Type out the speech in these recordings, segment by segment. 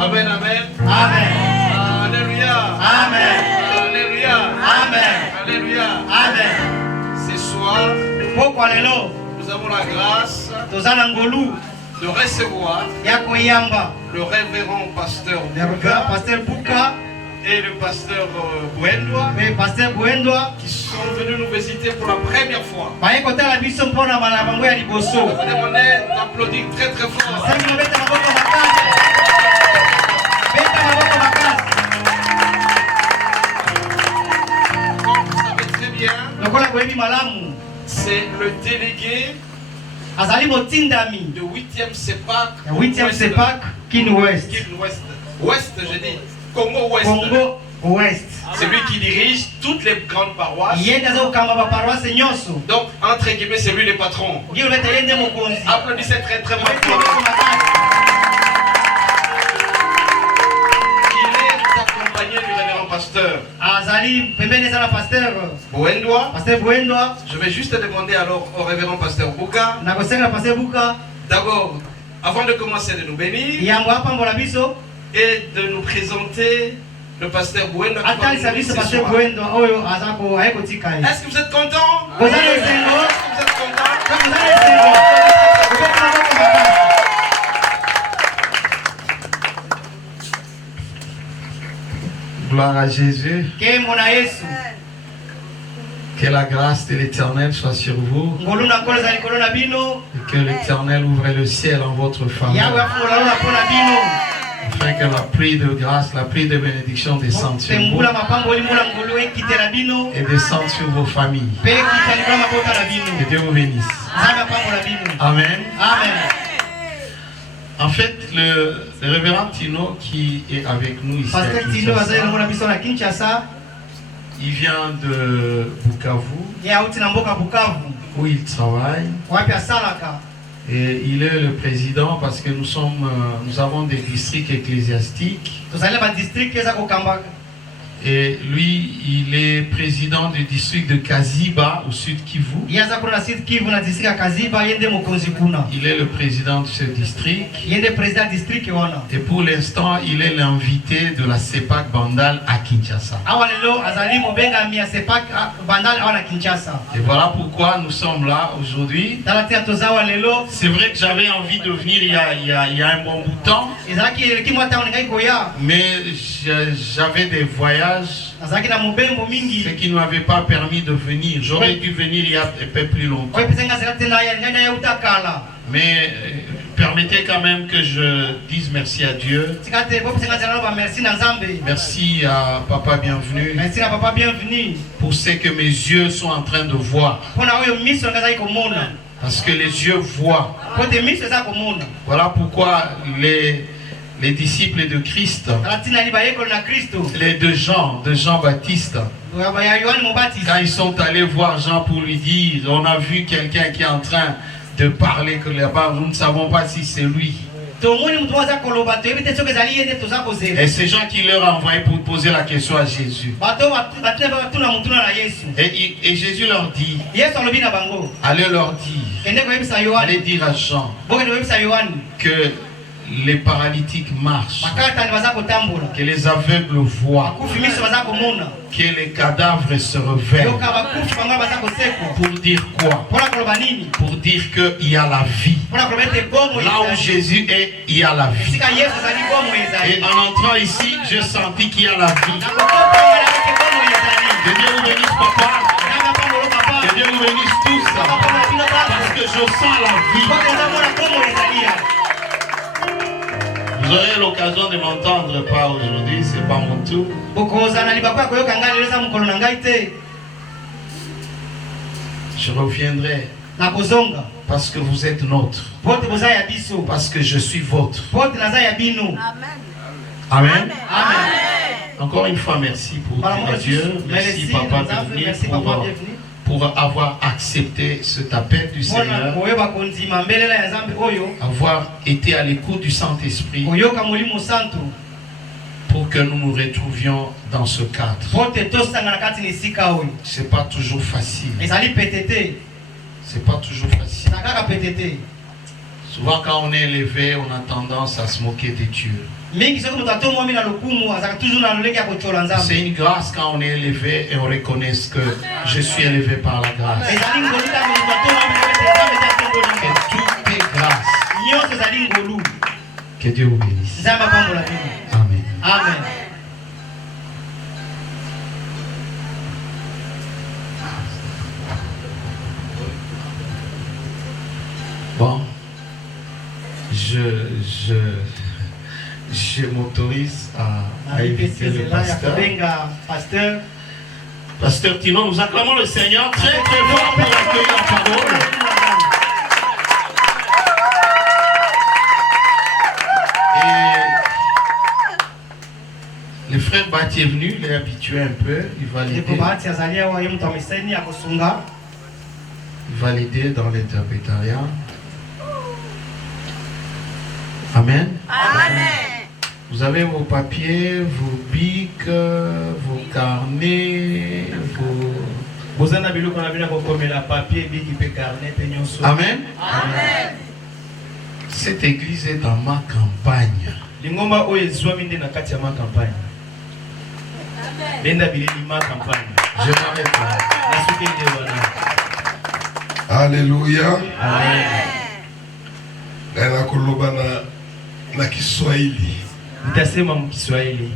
Amen, amen. Amen. Alléluia. Amen. Alléluia. Amen. Alléluia. Amen. Ce soir, Pourquoi lelo nous avons la grâce tozana ngolu de recevoir ya koyamba le révérend pasteur le Buka pasteur Buka et le pasteur Bouendoa et pasteur Bouendoa qui sont venus nous visiter pour la première fois. baye kotala biso mpona malabango ya Je liboso. vais vous demander d'applaudir très très fort. Sangi mobeta maboko makasi. Beta maboko makasi. Comme vous savez très bien, Lokola boyebi malamu c'est le délégué azali motindami de 8e CEPAC. ya 8e CEPAC Kin West. Ouest. Ouest, j'ai dit. Congo Ouest. Congo Ouest. C'est lui qui dirige toutes les grandes paroisses. Yende aza kokamba ba paroisse nyonso. Donc, entre guillemets, c'est lui le patron. Ngi lobeta yende mokonzi. Applaudissez très très Beta fort. maboko makasi. Il est accompagné du révérend pasteur Azali pembeni eza na pasteur Bouendoa. pasteur Bouendoa. Je vais juste demander alors au révérend pasteur Buka, Na kosenga pasteur Buka d'abord, avant de commencer de nous bénir yambo apambola biso et de nous présenter le pasteur Bouendoa. qui va atalisa nous biso bénir ce pasteur soir. Bouendoa oyo aza ko aye kotika ye. Est-ce que vous êtes contents? Kozala Est-ce esengo que vous êtes contents? kozala esengo kobeta maboko makasi. Gloire à Jésus. Kembo na Yesu Que la grâce de l'Éternel soit sur vous. ngolu na nkolo ezali likolo na bino Et que l'Éternel ouvre le ciel en votre faveur. yawe afungola lola mpo na bino Afin que la pluie de grâce, la pluie de bénédiction descende sur vous. tembula mapamboli mula ngolu ekitela bino Et descende sur vos familles. mpe ekita likolo ya mabota na bino. Que Dieu vous bénisse. Nzambe apambola bino. Amen. Amen. En fait, le révérend Tino qui est avec nous ici, à Pasteur Tino Kinshasa, azali elongo na biso na Kinshasa il vient de Bukavu, ye auti na mboka Bukavu où il travaille. wapi asalaka. Et il est le président parce que nous avons des districts ecclésiastiques. Tozali na badistrict eza kokamba. Et lui, il est président du district de Kaziba au sud Kivu. Ye aza kuna na Sud Kivu na district ya Kaziba ye nde mokonzi kuna. Il est le président de ce district. Ye nde président ya district wana. Et pour l'instant, il est l'invité de la CEPAC Bandal à Kinshasa. Awa lelo azali mobengami ya CEPAC Bandal awa na Kinshasa. Et voilà pourquoi nous sommes là aujourd'hui. Tala te tozawa lelo C'est vrai que j'avais envie de venir il y a un bon bout de temps, ezalaki eleki mwa ntango ningai koya. mais j'avais des voyages, Nazalaki na mobembo mingi. ce qui ne m'avait pas permis de venir. J'aurais dû venir il y a un peu plus longtemps. Oyo pesa ngai te na ya ngai na ya utakala. Mais permettez quand même que je dise merci à Dieu. Tikate bo pesa ngai na ba merci na Nzambe. Merci à Papa Bienvenu Merci na papa bienvenue. pour ce que mes yeux sont en train de voir. Pona oyo miso ngai zali komona. Parce que les yeux voient. Pote miso za komona. Voilà pourquoi les disciples de Christ, Alatina ni bayeko na Kristo. les deux Jean, de Jean-Baptiste, Ya Yohane Mobatiza. quand ils sont allés voir Jean pour lui dire, on a vu quelqu'un qui est en train de parler que là-bas, nous ne savons pas si c'est lui. Tomoni mtu waza koloba to ebite soke zali yende toza kozela. Et c'est Jean qui leur a envoyé pour poser la question à Jésus. Bato batine ba tuna mutuna na Yesu. Et Jésus leur dit, Yesu alobi na bango. allez leur dire, Ende ko yebisa Yohane. allez dire à Jean Boke do yebisa Yohane. que les paralytiques marchent, Makata ni baza kotambola. que les aveugles voient, Bakufi miso baza komona. que les cadavres se réveillent. Yoka bakufi bango baza koseko. Pour dire quoi? Pona koloba nini? Pour dire qu'il y a la vie. Pona koloba ete bomo Là où Jésus est, il y a la vie. Sika Yesu zali bomo ezali. Et en entrant ici, j'ai senti qu'il y a la vie. Na kotoka ngala ete bomo ezali. Que Dieu vous bénisse, papa. Na pambolo papa. Que Dieu vous bénisse tous. Parce que je sens la vie. Boke nzamona bomo ezali ya. Vous aurez l'occasion de m'entendre pas aujourd'hui, c'est pas mon tour. Bokozana libakwa koyoka ngai lelo eza mokolo na ngai te. Je reviendrai Na kozonga. parce que vous êtes nôtres. Pote boza ya biso. Parce que je suis vôtre. Pote naza ya bino. Amen. Amen. Encore une fois, merci pour Voilà, Dieu. Merci, Papa Bienvenu, merci papa bienvenue. pour avoir accepté cet appel du Mpona Seigneur, koyeba kondima mbelela ya Nzambe oyo. avoir été à l'écoute du Saint-Esprit Koyoka molimo santo. pour que nous nous retrouvions dans ce cadre. Pote tosanga na kati ni sika oyo. C'est pas toujours facile. Ezali petete. C'est pas toujours facile. Na kaka petete. Souvent quand on est élevé, on a tendance à se moquer de Dieu. C'est une grâce quand on est élevé et on reconnaît que je suis élevé par la grâce. Et tout est grâce. Que Dieu vous bénisse. Amen. Amen. Bon, je m'autorise à inviter le pasteur. Pasteur Tino, nous acclamons le Seigneur très très fort pour accueillir la parole. Et le frère Bati est venu, il est habitué un peu, il va l'aider dans l'interprétariat. Amen. Amen. Vous avez vos papiers, vos bics, vos carnets, vos... Amen. Amen. Cette église est dans ma campagne. Je m'arrête là. Alléluia. Amen. Na Kiswahili. Nitasema mkiswahili.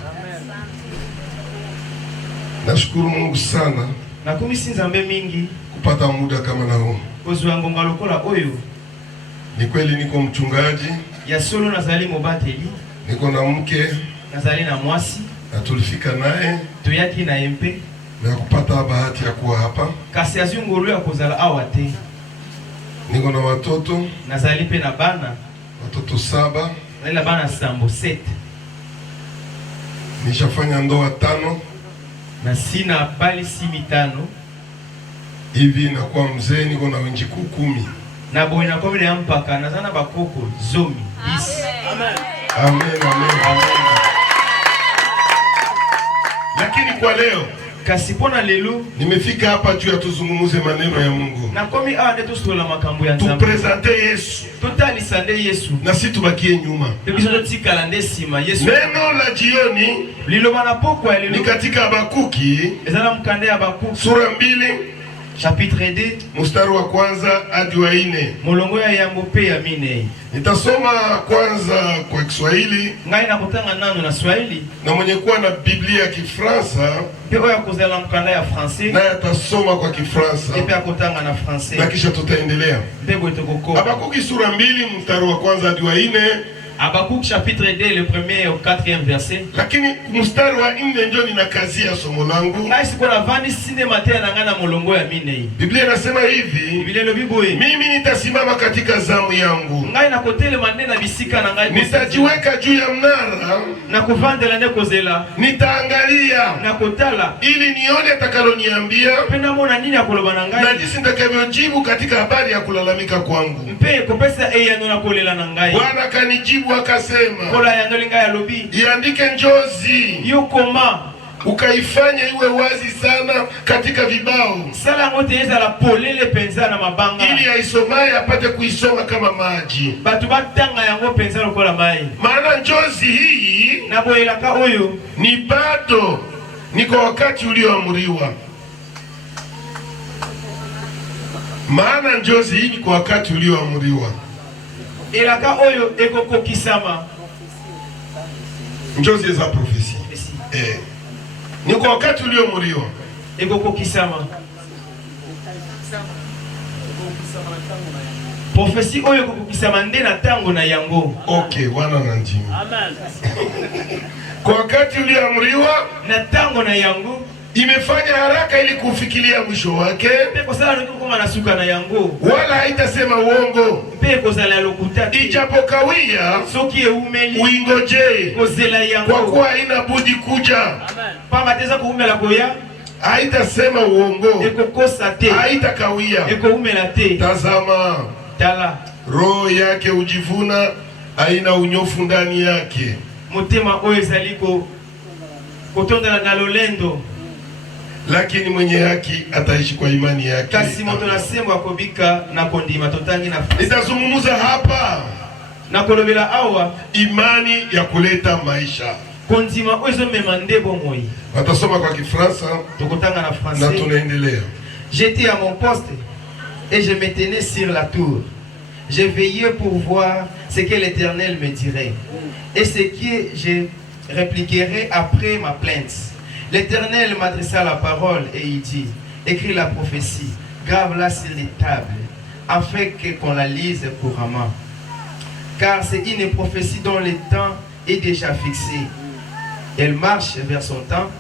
Nashukuru Mungu sana nakumisinza mbe mingi kupata muda kama na huu. Kozwa ngonga lokola oyo. Ni kweli niko mchungaji. Ya solo nazali mobateli. Niko na mke. Nazali na mwasi. Na tulifika naye. Tuyaki na MP. Na kupata bahati ya kuwa hapa. Kasi azungulu ya kozala awate. Niko na watoto. Nazali pe na bana. Watoto 7. Nila bana sambo 7. Nishafanya ndoa 5. Na sina bali si mitano. Hivi nakuwa mzee, niko na wenjikuu 10. Na boina komile ya mpaka nazana bakoko zomi 10. Amen. Amen. Amen. Lakini kwa leo kasipona lelu nimefika hapa juu ya tuzungumuze maneno ya Mungu. Na komi awa ndetu stola makambo ya Nzambe. Tupresente Yesu. Totali sande Yesu. Na si tubakie nyuma. Ebisoto tika lande sima Yesu. Neno la jioni liloba na pokwa lelu. Ni katika Habakuki. Ezala mkande ya Habakuki. Sura 2. Chapitre 2. Mstari wa 1 hadi wa 4. Molongo ya yango pe ya mine. Nitasoma kwanza kwa Kiswahili. Ngai na kutanga nano na Swahili. Na mwenye kuwa na Biblia ya Kifransa. Peo ya kuzela mkanda ya Francais. Na atasoma kwa Kifransa. Epe ya kutanga na Francais. Na kisha tutaendelea. Mbego itokoko. Habakuki sura 2 mstari wa 1 hadi wa 4. Habakuki chapitre 2 le premier au 4e verset. Lakini mstari wa 4 ndio ninakazia somo langu. Ngai siko na vani sinde matea na ngana molongo ya mine. Biblia inasema hivi. Biblia lo biboe. Mimi nitasimama katika zamu yangu. Ngai na kotele manena bisika na ngai. Nitajiweka juu ya mnara na kuvandela ne kozela. Nitaangalia na kotala ili nione atakaloniambia. Pena mona nini akoloba na ngai. Na jinsi nitakavyojibu katika habari ya kulalamika kwangu. Mpe kopesa eyano na kolela na ngai. Bwana kanijibu akasema. Kola ya ndolinga ya lobi. Iandike njozi. Yokoma. Ukaifanya iwe wazi sana katika vibao. Sala ngote eza la polele penza na mabanga. Ili aisomaye apate kuisoma kama maji. Batu batanga yango penza lokola mai. Maana njozi hii na boelaka oyo ni bado niko wakati ulioamriwa. Maana njozi hii ni kwa wakati ulioamriwa. Elaka oyo ekoko kisama. Njozi za profesi. Ni kwa wakati ulioamriwa. Ekoko kisama. Profesi oyo ekoko kisama nde na tango na yango. Okay, wana na njimi. Amen. Kwa wakati ulioamriwa na tango na yango. Imefanya haraka ili kufikiria mwisho wake. Wala haitasema uongo. Ijapokawia uingoje. Kwa kuwa haina budi kuja. Haitasema uongo. Haitakawia. Tazama. Roho yake ujivuna, haina unyofu ndani yake. Motema oyo ezaliko kotondela na lolendo. lakini mwenye haki ataishi kwa imani yake. Kasi moto na sembo akobika na kondima totangi na Nitazungumza hapa na kolobela awa imani ya kuleta maisha. kondima ozo memande bomoi. Watasoma kwa Kifaransa Tokotanga na na français. tunaendelea. J'étais à mon poste et je me tenais sur la tour. Je veillais pour voir ce que l'Éternel me dirait et ce que je répliquerai après ma plainte. L'Éternel m'adressa la parole et il dit, écris la prophétie, grave-la sur les tables, afin qu'on la lise couramment. Car c'est une prophétie dont le temps est déjà fixé. Elle marche vers son temps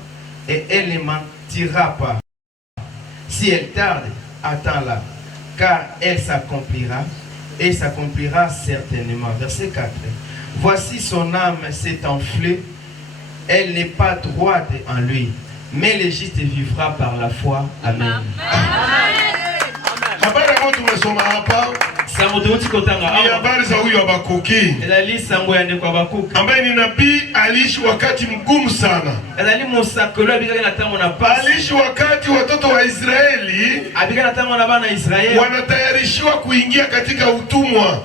et elle ne mentira pas. Si elle tarde, attends-la, car elle s'accomplira et s'accomplira certainement. Verset 4. Voici son âme s'est enflée, elle n'est pas droite en lui, mais le juste vivra par la foi. Amen. Habari ambayo tumesoma hapa ni habari za huyu Habakuki ambaye ni nabii. Aliishi wakati mgumu sana. Aliishi wakati watoto wa Israeli wanatayarishiwa kuingia katika utumwa.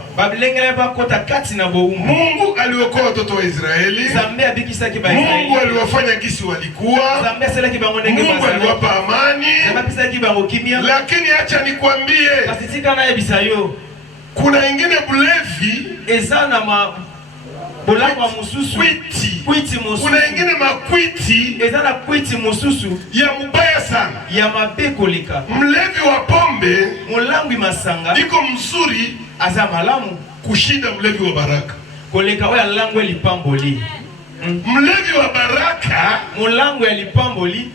Mungu aliokoa watoto wa Israeli. Mungu aliwafanya kisi walikuwa. Mungu aliwapa amani. Lakini acha nikwambie, kuna ingine bulevi ezana ma bolangwa mususu kwiti mususu. Kuna ingine makwiti ezana kwiti mususu ya mubaya sana ya mabekolika. Mlevi wa pombe mulangwi masanga iko mzuri aza malamu kushinda mlevi wa baraka. Koleka oya langwe lipamboli. Mlevi wa baraka mulangwe lipamboli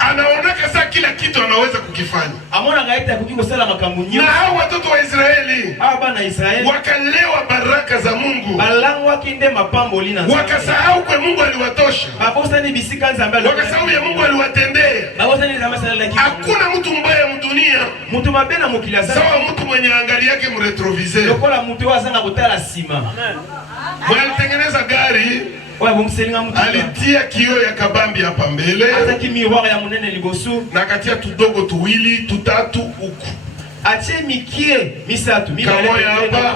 anaonaka saa kila kitu anaweza kukifanya. Amona gaita kukiko sala makamunyo. Na hao watoto wa Israeli bana Israeli wakalewa baraka za Mungu. Balangwa kinde mapamboli na wakasahau kwa Mungu aliwatosha. Babosa ni bisika nzambalo. Wakasahau ya Mungu aliwatendea. Babosa ni zamasa la kitu. Hakuna mtu mbaya mdunia. Mtu mabena mukila sana. Sawa mtu mwenye angali yake mretroviseur. Lokola mtu wazanga kutala sima. Amen. Walitengeneza gari. Alitia kioo ya kabambi hapa mbele. Na katia tudogo tuwili tutatu huku. Kamoya hapa,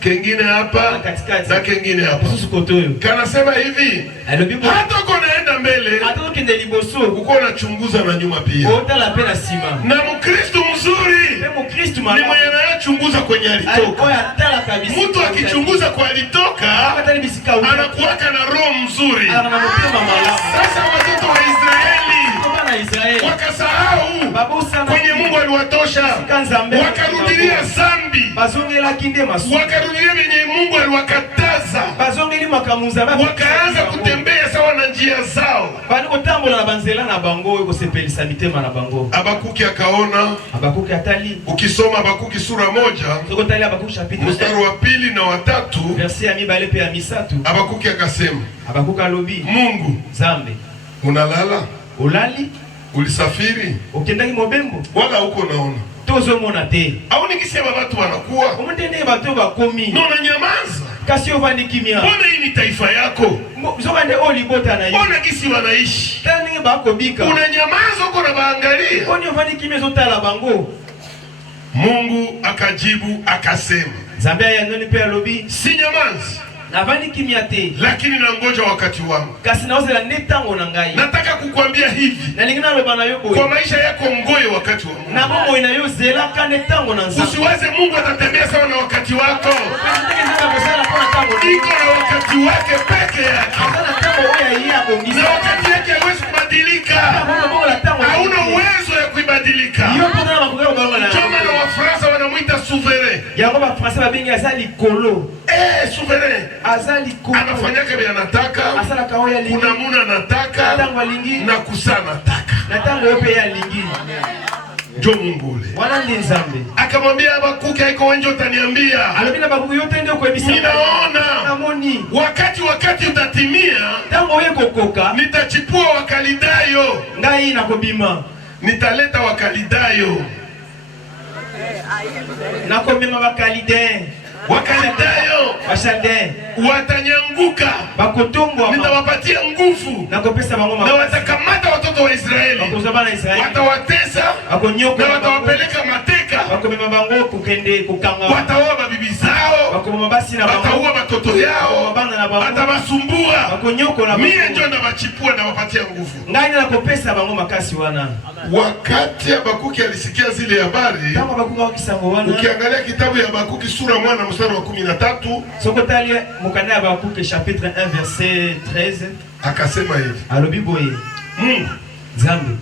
kengine hapa, na kengine hapa. Kanasema hivi, hata uko naenda mbele, uko unachunguza na nyuma pia. Na Mkristo mzuri ni mwenye anayechunguza kwenye alitoka. Mtu akichunguza kwa alitoka, anakuwaka na roho mzuri. Sasa watoto wa Israeli wakasahau kwenye Mungu aliwatosha, wakarudilia zambi, wakarudilia venye Mungu aliwakataza, wakaanza kutembea sawa na njia zao. Habakuki akaona, ukisoma Habakuki sura 1 mstari wa 2 na wa 3, Habakuki akasema, Mungu unalala? Ulali? Ulisafiri? Ukendaki mobembo? Wala uko naona? Tozo mona te. Au nikisema watu wanakuwa? Umutende watu bakomi. Nona nyamaza. Kasi ovani kimia. Mbona hii ni taifa yako? Zokande oli bota na hiyo. Mbona kisi wanaishi? Tani bako bika. Unanyamaza uko na baangalia. Oni ovani kimia zotala bango. Mungu akajibu akasema. Zambia ya noni pe alobi. Si nyamaza. Navani kimia te. Lakini nangoja wakati wangu. Kasi naoze la netango na ngai. Nataka kukuambia hivi. Na lingina lobana yobo. Kwa maisha yako ngoye wakati wa Mungu. Na Mungu inayozela ka netango na nzamba. Usiwaze Mungu atatembea sawa na wakati wako. Iko na wakati wake peke yake. Na wakati yake hawezi kubadilika. Hauna uwezo ya kuibadilika. Choma na Wafransa wanamuita souverain. Yangoba Fransa babingi azali kolo. Souverain. Azali kolo. Anafanyaka vile anataka. Asala kaoya lingi. Kuna muna anataka. Na kusana anataka. Natango yope ya lingi. Jo Mungu ule. Wana ndi nzambe. Akamwambia Habakuki haiko wenje utaniambia. Alobina Habakuki yote ndio kuebisa. Ninaona. Namoni. Wakati utatimia. Tango yeko koka. Nitachipua Wakalidayo. Ngai nakobima. Nitaleta Wakalidayo. Nakobima Wakalidayo. Wakaldayo Bachaldeens watanyanguka, bakotombwa nitawapatia nguvu na kopesa bango na makasi watakamata watoto wa Israeli, bakozaba na Israeli watawatesa bakonyoka na watawapeleka mateka, bakomema bango kokende kokanga wataua mabibi zao, bakomema basi na bango wataua watoto yao, bana na bango watawasumbua. bakonyoko na Mie bango ndio ndabachipua na wapatia nguvu. ngani na kopesa bango makasi wana. Wakati Habakuki alisikia zile habari, Kama bakuka wakisango wana ukiangalia kitabu ya Habakuki sura 1 mstari wa 13, sokotali mukanda ya Habakuki chapitre 1 verset 13 akasema hivi, alobi boye Mungu Nzambe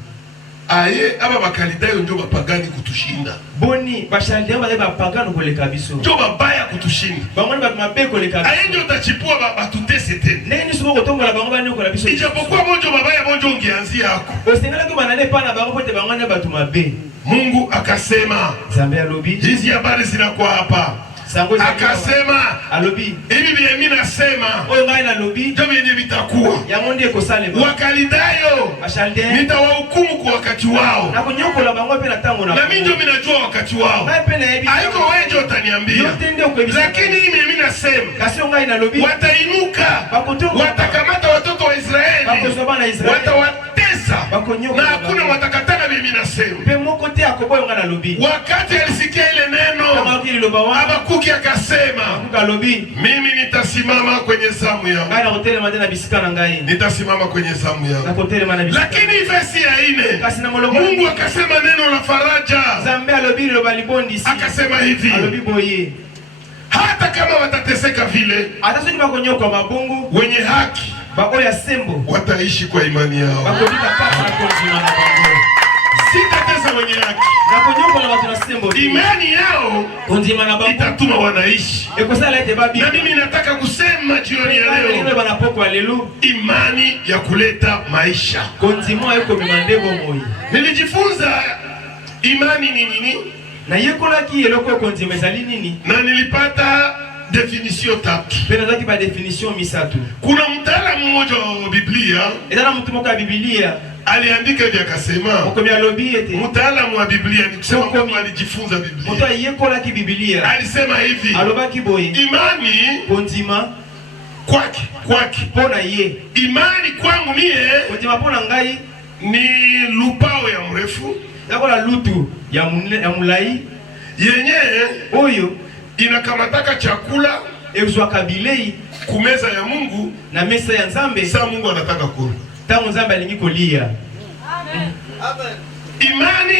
aye aba bakalidayo ndio bapagani kutushinda, boni Bachaldeens bazali bapagano koleka biso ndio babaya kutushinda, bangoni bato mabe koleka biso aye ndio tachipua batutese tena. ndenge nyonso bokotombola bango baniokola biso Ijapokuwa bonjo babaya bonjo ungeanzia hako. osengelaki banane epai na bango po ete bangoni bato mabe. Mungu akasema Nzambe alobi hizi habari zinakuwa hapa, sango akasema alobi hivi vile mimi nasema oyo ngai nalobi ndio vyenye vitakuwa. yango nde ekosalema. Wakalidayo Bachaldeens nitawahukumu kwa wakati wao, nakonyokola bango mpe na ntango na na mimi ndio minajua wakati wao. ngai mpe nayebi Haiko wewe ndio utaniambia, yote nde okoyebisa lakini mimi nasema kasi oyo ngai nalobi watainuka, bakotonga watakamata watoto wa Israeli, bakozwa bana Israeli watawatesa bakonyoka na hakuna watakatana. Mimi nasema mpe moko te akoboyo ngai nalobi. wakati alisikia ile Kama neno, wakililoba wana Habakuki akasema kuka alobi mimi nitasimama kwenye zamu yangu, ngai nakotelema nde na bisika na ngai nitasimama kwenye zamu yangu. nakotelema na bisika. Lakini versi ya 4 Kasi na molongo Mungu akasema neno la faraja, Nzambe alobi liloba libondisi akasema hivi, alobi boye hata kama watateseka vile, ata soki bakonyoka mabongo wenye haki baoyo ya sembo wataishi kwa imani yao. bakobika kaka na konzima na bango Sitatesa wenye haki, nakonyokola bato na sembo imani yao konzima na bango itatuma wanaishi. ekosala ete babi Na mimi nataka kusema jioni ya leo, banapoko alelu imani ya kuleta maisha. konzima ekomema nde bomoi. Nilijifunza imani ni nini nayekolaki eloko konzima ezali nini na nilipata definition 3. mpe nazalaki badefinition misatu. Kuna mtaalamu mmoja wa Biblia eza na mutu moko ya bibilia aliandika hivi akasema, mokomi alobi ete mtaalamu wa Biblia ni kusema kwamba alijifunza moto Biblia, ayekolaki bibilia alisema hivi, alobaki boye imani konzima kwake mpo na ye imani kwangu mie konzima mpo na ngai ni lupao ya mrefu yakola lutu ya mulai yenye oyo inakamataka chakula ezwaka bilei kumeza ya Mungu na mesa ya Nzambe saa Mungu anataka kula. ntango Nzambe alingi kolia. Imani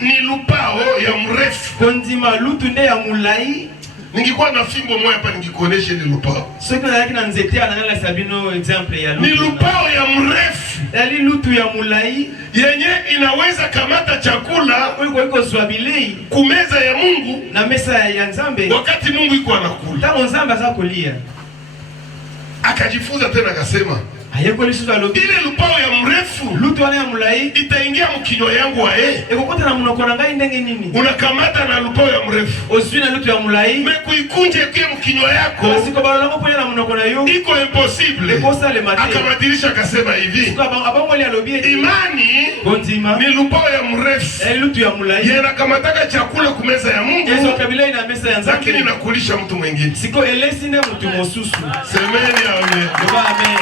ni lupao ya mrefu. konzima lutu nde ya mulai. Ningikuwa na fimbo moja hapa ningikuonesha ni lupao. soki nazalaki na nzete anangalasa bino exemple ya Ni lupao ya mrefu yali lutu ya mulai yenye inaweza kamata chakula oyo koki kozwa bilei kumeza ya Mungu na mesa ya Nzambe wakati Mungu iko anakula. ntango Nzambe aza kolia. Akajifunza tena akasema, ayekoli lisusu alobi ile lupao ya mrefu lutu wana ya mulai itaingia mkinywa yangu wae. ekokota na munoko na ngai ndenge nini Unakamata na lupao ya mrefu ozwi na lutu ya mulai mekuikunje kie mkinywa yako, kasi kobalolango mponya na munoko na yo iko impossible. ekosalema te. Akabadilisha akasema hivi, abongoli alobi ete imani konzima ni lupao ya mrefu yali lutu ya mulai yenakamataka chakula kumeza ya Mungu, ezwaka bilei na mesa ya lakini Nzambe nakulisha mtu mwingine. siko elesi nde mutu mosusu. Semeni amen. loba amen.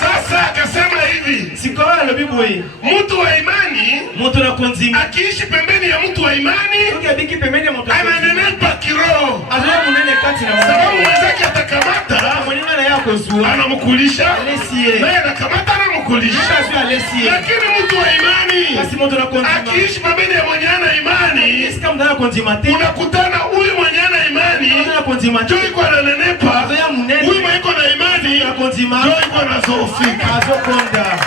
Sasa akasema hivi, sikoyo alobi boye mtu wa imani moto na konzima akiishi pembeni ya mtu wa imani soki abiki pembeni ya moto ya konzima ananenepa kiroho, azoya munene kati na sababu munene mwenzake atakamata moninga na ye akozwa anamkulisha, alesi ye naye anakamata anamkulisha. azwi alesi ye. Lakini mtu wa imani kasi moto na konzima akiishi pembeni ya mwenye ana imani, esika moto na konzima te unakutana huyu mwenye ana imani moto na konzima te ndio iko ananenepa, azoya munene huyu mwenye iko na imani na konzima ndio iko anazofika. azokonda.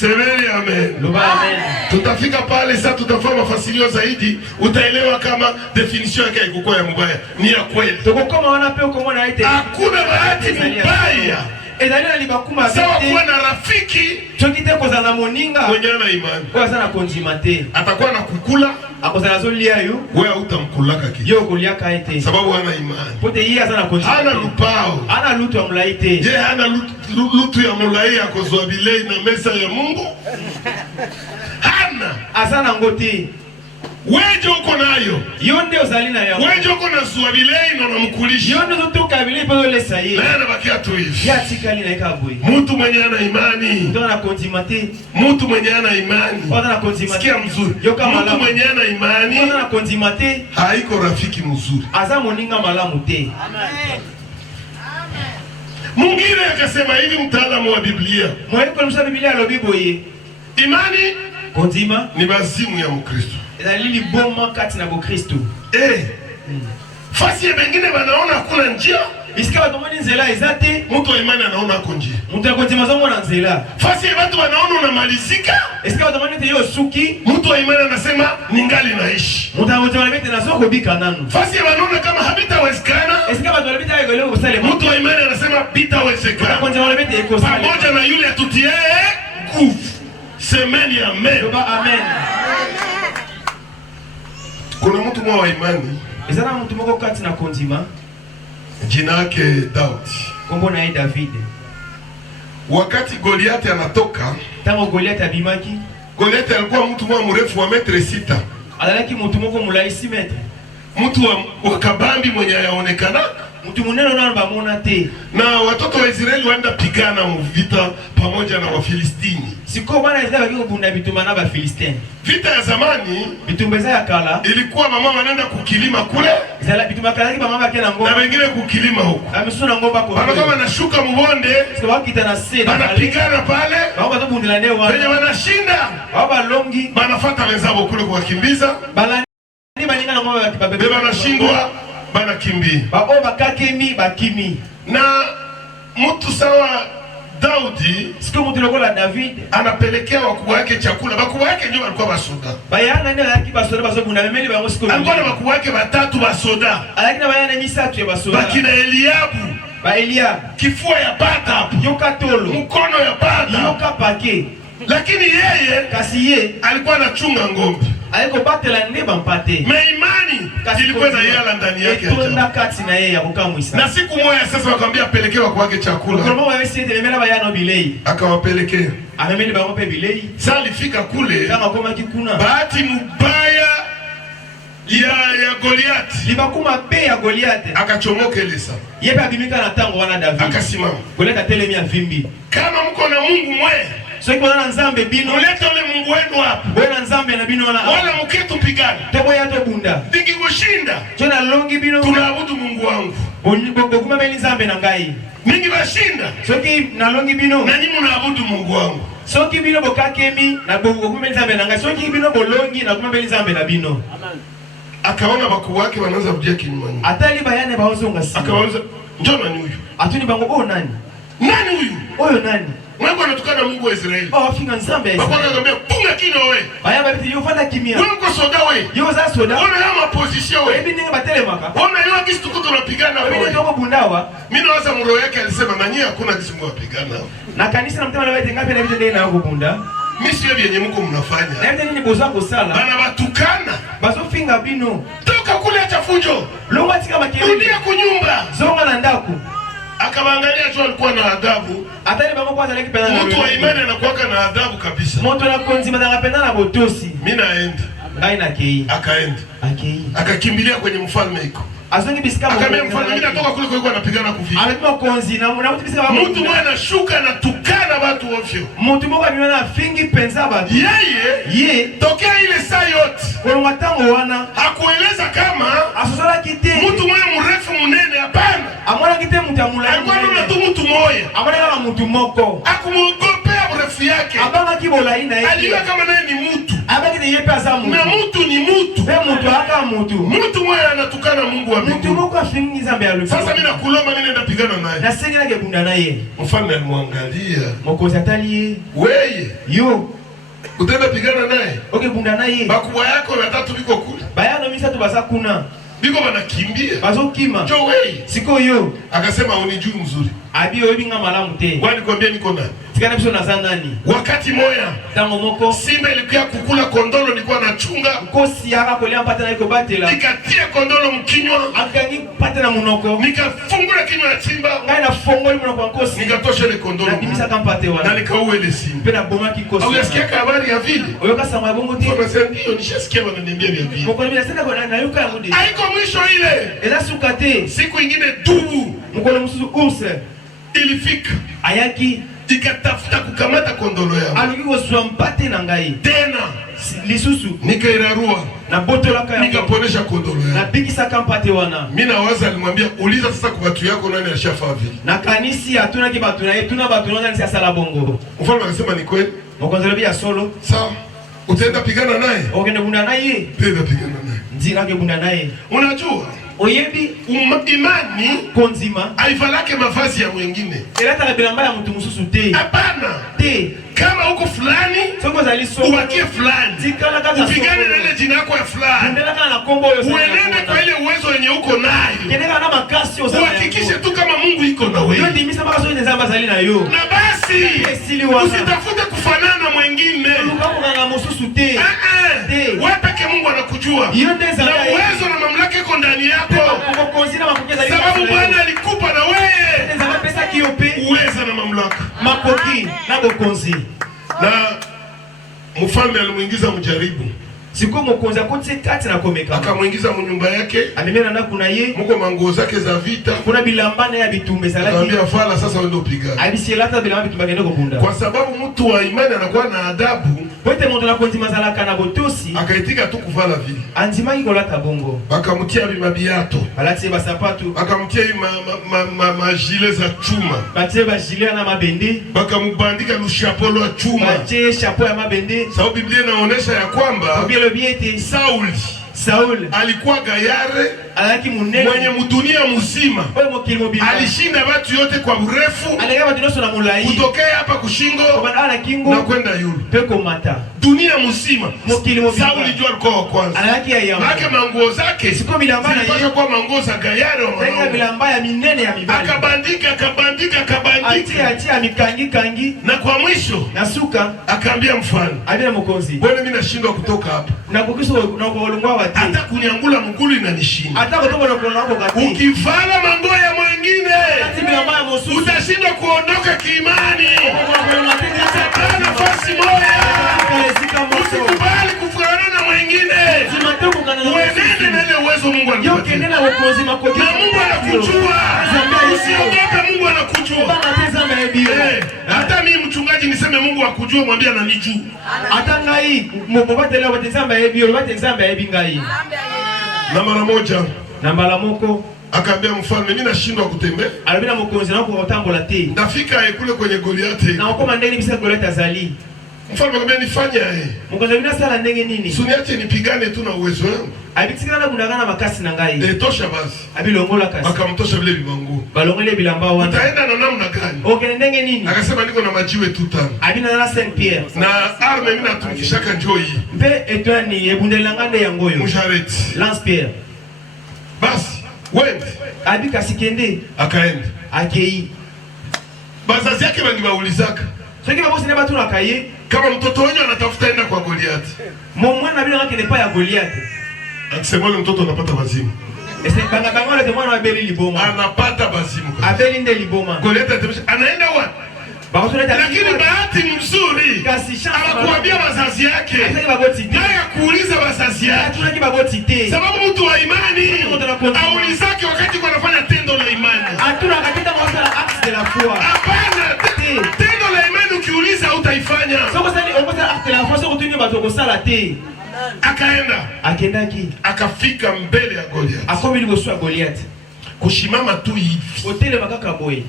Semeni amen. loba amen. Tutafika pale sasa, tutafanya mafasilio zaidi, utaelewa kama definition yake haikuwa ya mbaya, ni ya kweli. tokokoma wana pe okomona ete Hakuna bahati mbaya ezali na libakuma sawa kuwa te na rafiki soki te kozala na moninga mwenye ana imani. oyo aza na konzima te Atakuwa na kukula, akozala azolia yo wewe hautamkulaka kitu yo okoliaka ye te sababu hana imani, po te ye aza na konzima hana te lupao. ana lutu ya mulai te Je, hana lutu ya mulai ya kozwa bilei na mesa ya Mungu? Hana. aza nango te. Wewe uko nayo. Yonde ozali na yao. Wewe uko na suabilei na unamkulisha. Yonde zotoka bilei pale lesa yeye. Na anabakia tu hivi. Ya tikali na ikabwe. Mtu mwenye ana imani. Ndo na kontimate. Mtu mwenye ana imani. Ndo na kontimate. Sikia mzuri. Mtu mwenye ana imani. Ndo na kontimate. Haiko rafiki mzuri. Aza moninga malamu te. Amen. Mwingine akasema hivi, mtaalamu wa Biblia. Mwenye kwa msha Biblia alobibo ye. Imani kontima ni bazimu ya Mkristo. Ezalili boma kati na Kristo. Fasi ya bengine wanaona hakuna njia. Isika batomoni nzela ezate. Mtu wa imani anaona hako njia. Mtu akontima zongo na nzela. Fasi ya watu wanaona unamalizika. Isika batomoni te yo suki. Mtu wa imani anasema ningali naishi. Mtu akontima lebete na zoko bika nanu. Fasi ya wanaona kama habitawezekana. Isika batomoni lebete ya goleo kusale. Mtu wa imani anasema bitawezekana. Akontima lebete eko sale. Pamoja na yule atutie nguvu. Semeni amen. Amen. Kuna mtu mmoja wa imani. Ezana mtu moko kati na kontima. Jina yake Daudi. Kombo na David. Wakati Goliath anatoka, tango Goliath abimaki, Goliath alikuwa mtu mmoja mrefu wa metre 6. Alalaki mtu moko mulai 6 metre. Mtu wa kabambi mwenye yaonekana. Mtu munene na bamona te. Na watoto wa Israeli waenda pigana vita pamoja na Wafilistini. Siko bana Israeli wakiko bunda bituma na Bafilistini. Vita ya zamani bitumbeza ya kala ilikuwa mama wanaenda kukilima kule. Zala bituma kala ki mama bakena ngomba. Na wengine kukilima huko. Amesuna ngomba kwa. Bana kama nashuka mbonde. Siko wakita na seda. Wanapigana pale. Baba to bundila ndio wana. Wenye wanashinda. Baba longi. Banafuata wenzao kule kuwakimbiza. Bala ni balinga na ngomba bakibabebe. Beba nashindwa. Bana kimbi. Ba o bakakemi bakimi. Na mtu sawa Daudi, siko mtu lokola David anapelekea wakubwa wake chakula. Wakubwa wake ndio walikuwa basoda. Bayana ndio aliki basoda bazobunda memeli bango siko. Alikuwa na wakubwa wake watatu basoda. Aliki na bayana misatu ya basoda. Bakina Eliabu. Ba Eliab. Kifua ya bata. Yoka tolo. Mkono ya bata. Yoka pake. Lakini yeye kasi ye alikuwa anachunga ngombe. Aliko batela ndeba mpate. Meimani ilikuwa na yala ndani yake. Tonda kati na yeye akokamwisa. Na siku moja sasa wakamwambia apelekewa kwake chakula. Kwa maana wewe siete memela bayano bilei. Akawapelekea. Amemeli ba ngope bilei. Sasa alifika kule. Kama koma kikuna. Bahati mbaya ya Goliath. Libakuma pe ya Goliath. Akachomoka ile saa. Yeye abimika na tango wana David. Akasimama. Goliath atelemia vimbi. Kama mko na Mungu mwe. Sio kwa nzambe bino. Muleta ule Mungu wenu hapa. Wewe nzambe na bino na. Wala mketu pigana. Tebo ya to bunda. Ningikushinda. Jona longi bino. Tunaabudu Mungu wangu. Bokuma beli nzambe na ngai. Ningi bashinda. Soki na longi bino. Na nyinyi mnaabudu Mungu wangu. Soki bino bokakemi na bokuma beli nzambe na ngai. Soki bino bolongi na kuma beli nzambe na bino. Amen. Akaona bakuu wake wanaanza kudia kinyume. Atali bayane baozonga si. Akaanza njoo nani huyu? Atuni bango nani? Nani huyu? Oyo nani? Mungu anatukana Mungu wa Israeli. Oh, finga nzambe. Baba akamwambia punga kino wewe. Baya babiti yofanda kimia. Wewe uko soda wewe. Yo za soda. Ona yama position wewe. Ebi ninga batele maka. Ona yama kisi tukuto tunapigana wewe. Ebi ndio bundawa. Mimi nawaza mroho yake alisema na nyinyi hakuna kisi mwapigana. Na kanisa na mtema na wewe ngapi na vitu ndio na bunda. Mimi sio vyenye mko mnafanya. Na ndio nini boza kusala. Bana watukana. Bazo finga bino. Toka kule acha fujo. Longa tika makiri. Rudia kunyumba. Zonga na ndaku. Akawaangalia tu alikuwa na adabu. Atali bango kwanza leki pena. Mtu wa imani anakuwa na adabu kabisa. Moto na konzi madanga pena na botosi. Mimi naenda. Ngai na kei. Akaenda. Akei. Akakimbilia kwenye mfalme iko. Azongi bisika mo. Akamwambia mfalme mimi natoka kule kwa anapigana kuvia. Alikuwa konzi na mtu bisika baba. Mtu mwana shuka na tukana watu ovyo. Mtu mmoja amiona fingi penza batu. Yeye tokea ile saa yote. Kwa matango wana hakueleza kama asosala kite. Mtu mwana mrefu mnene hapana. Amwana kite mtamula. Alikuwa anaona tu mtu moja. Amwana kama mtu moko. Akumuogopea mrefu yake. Abanga kibola ina yeye. Alijua kama naye ni mtu. Abaki ni yepe azamu. Na mtu ni mtu. Mtu aka mtu. Mtu mmoja anatukana Mungu wa mbinguni. Mtu moko afingi zambe alufu. Sasa mimi nakulomba mimi naenda pigana naye. Na sengi na gebunda naye. Mfalme alimwangalia. Moko zatali. Wewe. Yo. Utaenda pigana naye. Okay bunda naye. Bakubwa yako watatu biko kule. Bayano misa tu basa kuna. Biko wanakimbia. Bazo kima. Jo wewe. Siko yo. Akasema unijui mzuri. Abi oyebinga malamu te. Wani kwambia niko nani? Tikana biso naza nani? Wakati moya Tango moko simba ilikuwa kukula kondolo, nilikuwa nachunga. Kosi yaka kolia mpata na iko batela. Nikatia kondolo mkinywa. Akangi pata na munoko. Nikafungula kinywa ya simba. Ngai na fongoli munoko wa kosi. Nikatosha ile kondolo. Na kimisa kampate wana. Na nikaua ile simba. Pena boma kikosi. Au yasikia habari ya vile? Oyoka sama bongo ti. Kwa sababu ndio nishasikia wananiambia vya vile. Moko ni sasa kwa na yuka ngudi. Haiko mwisho ile. Ela sukate. Siku ingine dubu. Mkono msusu urse. Ilifika. Ayaki ikatafuta kukamata kondolo yangu. Aluki ko mpate na ngai. Tena lisusu nikairarua na boto la kaya. Nikaponesha kondolo yangu. Na bikisa kampate wana. Mimi nawaza alimwambia uliza sasa kwa watu yako nani alishafa vile. Na kanisi hatuna kibatu na yetu na batu nani sasa la bongo. Mfalme akasema ni kweli. Mkonzelebi ya solo. Sawa. Utaenda pigana naye? Ogende bunda naye. Tenda pigana naye. Nzira ke bunda naye. Unajua? Oyebi imani konzima haivalake mavazi ya mwingine. Elata bilamba ya mtu mususu te. Hapana. Te. Kama huko fulani, soko zali soko. Uwakie fulani. Zikala kaza soko. Upigane na ile jina yako ya fulani. Ndela kana na kombo yo. Uenende kwa ile uwezo yenye uko nayo. Kendeka na makasi yo. Uhakikishe tu kama Mungu iko na wewe. Yo ndimisa mpaka sio nzamba zali na yo. Na basi usitafute kufanana na mwingine. Lukapo kana mususu te. Wewe peke Mungu anakujua. Na uwezo na mamlaka iko ndani yako. Sababu Bwana alikupa na wewe uweza na mamlaka. Makoki na bokonzi. Na mfalme alimuingiza mjaribu. Siko mokonza kote kati na komeka. Akamuingiza mnyumba yake. Amemena na kuna ye. Muko manguo zake za vita. Kuna bilambana ya bitumbe salati. Akamwambia vala sasa wewe ndio upigane. Abisielata bilamba bitumba kende kubunda. Kwa sababu mtu wa imani anakuwa na adabu. Pote mtu anakonzi mazalaka na botosi. Akaitika tu kuvala vile. Anzimaki kolata bongo. Akamtia bimabiato. Balati ba sapatu. Akamtia majile za chuma. Batie ba gilet na mabende. Bakamubandika lushapolo wa chuma. Batie chapeau ya mabende. Sababu Biblia inaonyesha ya kwamba Sauli alikuwa gayare alaki munene mwenye mudunia mzima. Alishinda watu yote kwa urefu. Kutokea hapa kushingo na kwenda yulu. Dunia mzima. Sauli jua alikuwa wa kwanza. Maana manguo zake zilipaswa kuwa manguo za gayare wa mwanaume. Akabandika. Na kwa mwisho akaambia mfano, bwana mimi nashindwa kutoka hapa. Hata kuniangula mgulu inanishinda. Ukivala manguo ya mwingine utashindwa kuondoka kiimani. Nafasi moja. Usikubali kufanana na mwingine. Uenende na ile uwezo Mungu anakupatia. Na Mungu anakujua. Usiogope, Mungu anakujua. Hata mimi mchungaji niseme Mungu akujua, mwambie ananijua. Hata ngai mbobate leo batenzamba ebio batenzamba ebingai. Na mara moja nambala moko akaambia mfalme mimi nashindwa kutembea. Alibina mkonzi na kutambola te. Nafika kule kwenye Goliati. Na ukoma ndeni bisa Goliati azali. Mfalme akamwambia nifanye mkonzi bina sala ndenge nini? Suniache nipigane tu na uwezo wangu. Abitikana kundangana makasi na ngai. Tosha basi. Abilongola kasi. Akamtosha vile vimangu. Balongole bilamba wana. Utaenda na namna gani? Ndenge nini? Akasema niko na majiwe tu tano. Abina na Saint Pierre. Na arme mimi natumikishaka njoo hii. Mpe etwani ebundelangande ya ngoyo. Mushareti. Lance Pierre. Basi, wende. Abika sikende. Akaenda. Akei. Bazazi yake bangibaulizaka. Soki babosi ne batu na kaye. Kama mtoto wenyewe anatafuta enda kwa Goliati. Mwana bila ngake ne pa ya Goliati. Akisema yule mtoto anapata bazimu. Ese banga banga le mwana abeli liboma. Anapata bazimu. Abeli nde liboma. Goliati anaenda wapi? Lakini bahati mzuri anakuambia wazazi yake. Naye kuuliza wazazi yake. Sababu mtu wa imani aulizake wakati kwa anafanya tendo la imani. Hapana, tendo la imani ukiuliza utaifanya. Akaenda. Akafika mbele ya Goliati. Kushimama tu hivi.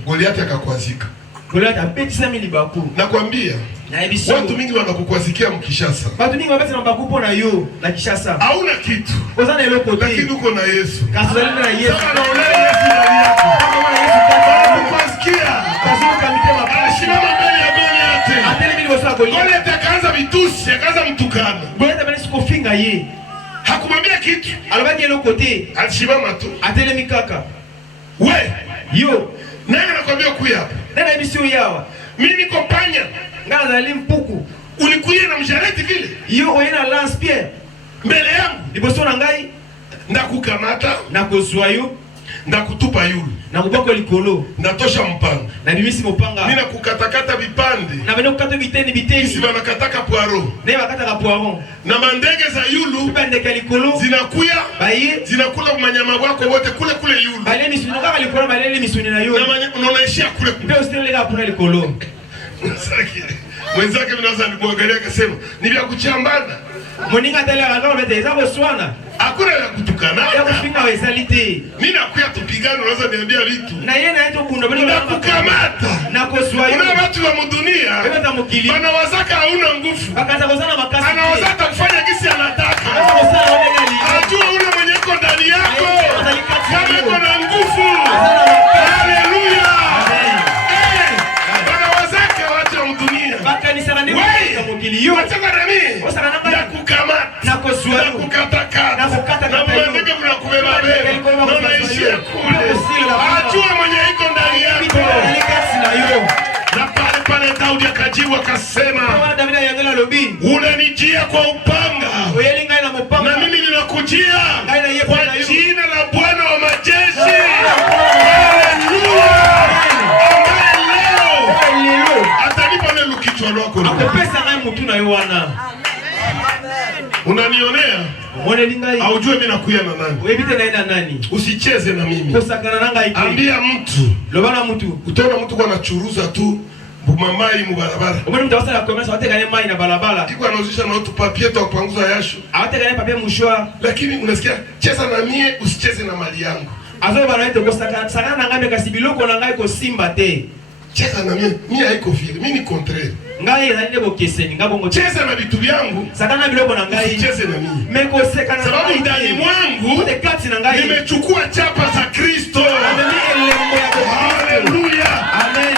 Goliati akakwazika. Goliati apetisa milibaku. Nakwambia watu mingi wanakukwazikia mkishasa. Watu mingi wabeti na bakupo na yo na Kishasa. Hauna kitu. Ozana eloko te. Lakini uko na Yesu. Kazalina na Yesu. Sasa naona Yesu ndani yako. Kama Yesu kukwasikia. Kazuka mitema. Ashimama mbele ya Goliati. Atele mili bosa Goliati. Goliati akaanza vitusi, akaanza mtukana. Goliati bali sikofinga ye. Hakumwambia kitu. Alibaki eloko te. Alishimama tu. Atele mikaka. We. Yo. Nani anakuambia kuya hapa? Nani emission yawa? Mimi niko panya. Ngana zali mpuku. Ulikuya na mjareti vile? Yo oyena lance pierre. Mbele yangu. Liboso na ngai Ndakukamata, nakozwa yo, ndakutupa yulu. nakubako likolo, Ndatosha mpanga. na bimisi mopanga. Nina kukatakata vipande. Na beno kukata biteni Isi banakataka poaro. Ne bakata ka poiron. Na mandege za yulu Bande likolo. zinakuya, Baye zinakula manyama wako wote kule kule yulu. bale misuni kaka likolo bale misuni na yo. Na unaishia kule kule. Ndio usitele ka kuna likolo. Mwenzake mnaanza nimwangalia akasema, "Ni vya kuchambana." Moninga tele akaka bete za boswana. Hakuna ya kutukana. Ya kufinga wesalite. Mimi nakuya tupigane, unaweza niambia vitu. Na yeye na yetu kundo bale Nakukamata. nakozwa yo. Kuna watu wa mdunia Beta mukili. wanawazaka hauna nguvu. Bakaza kozana makasi. Anawazaka kufanya kisi anataka. Kozana wale ngali. Ajua ule mwenye iko ndani yako. Kama iko na nguvu. Haleluya. Wanawazaka watu wa mdunia. Bakanisa na ndio mukili yo. Wataka na mimi. Na kukamata. Na kozwa Na yo. kukataka. Na kukata Na mwandike mnakubeba bebe. Na unaishia kule. Ajua mwenye iko ndani yako. Na pale pale Daudi akajibu akasema, unanijia kwa upanga na mimi ninakujia kwa jina la Bwana wa majeshi. Haleluya. Ambaye leo atanipa neno kichwa lako. Unanionea? Aujue mimi nakuya na nani? Usicheze na mimi. Ambia mtu. Utaona mtu kwa anachuruza tu bumamai mubarabara. Iko anauzisha na watu papie tu kupanguza yasho. Lakini unasikia cheza na mie, usicheze na mali yangu. Cheza na mie, mie haiko vile, mimi ni contraire. Cheza na vitu vyangu, usicheze na mimi. Sababu ndani mwangu nimechukua chapa za Kristo. Haleluya.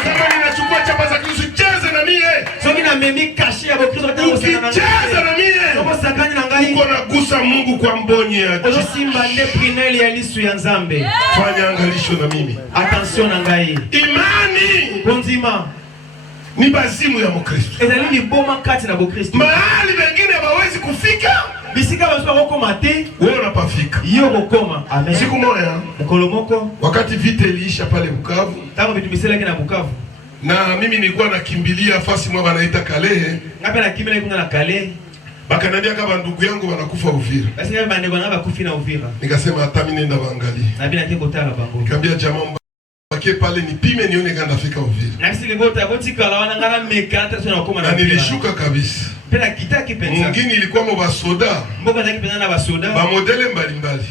Kama ninachukua chapa za Kristo, cheze na mie. Ukicheza na mie, uko nagusa Mungu kwa mbonye ya jicho. Fanya angalisho na mimi. Attention na ngai. Imani Konzima ni bazimu ya Mkristo. ezali ni boma kati na Bokristo. Mahali wengine hawawezi kufika, bisika baso bakoma te, wewe unapafika. Yo kokoma. Amen. Siku moja Mkolomoko wakati vita iliisha pale Bukavu, tangu vitu misela kina Bukavu. Na mimi nilikuwa nakimbilia fasi mwa wanaita Kalehe. Ngapi nakimbia kuna na Kalehe. Bakaniambia kama ndugu yangu wanakufa Uvira. Basi ngapi bande bwana bakufi na Uvira. Nikasema hata mimi nenda waangalie. Na bila kiko tala bango. Nikamwambia jamaa mbaki pale nipime nione kama nafika Uvira. Na sisi ngota botika la wana ngara mekata tuna koma na nilishuka kabisa. Pena kitaki penza. Mwingine ilikuwa mo basoda. Mboka zaki penza na basoda. Ba modele mbalimbali.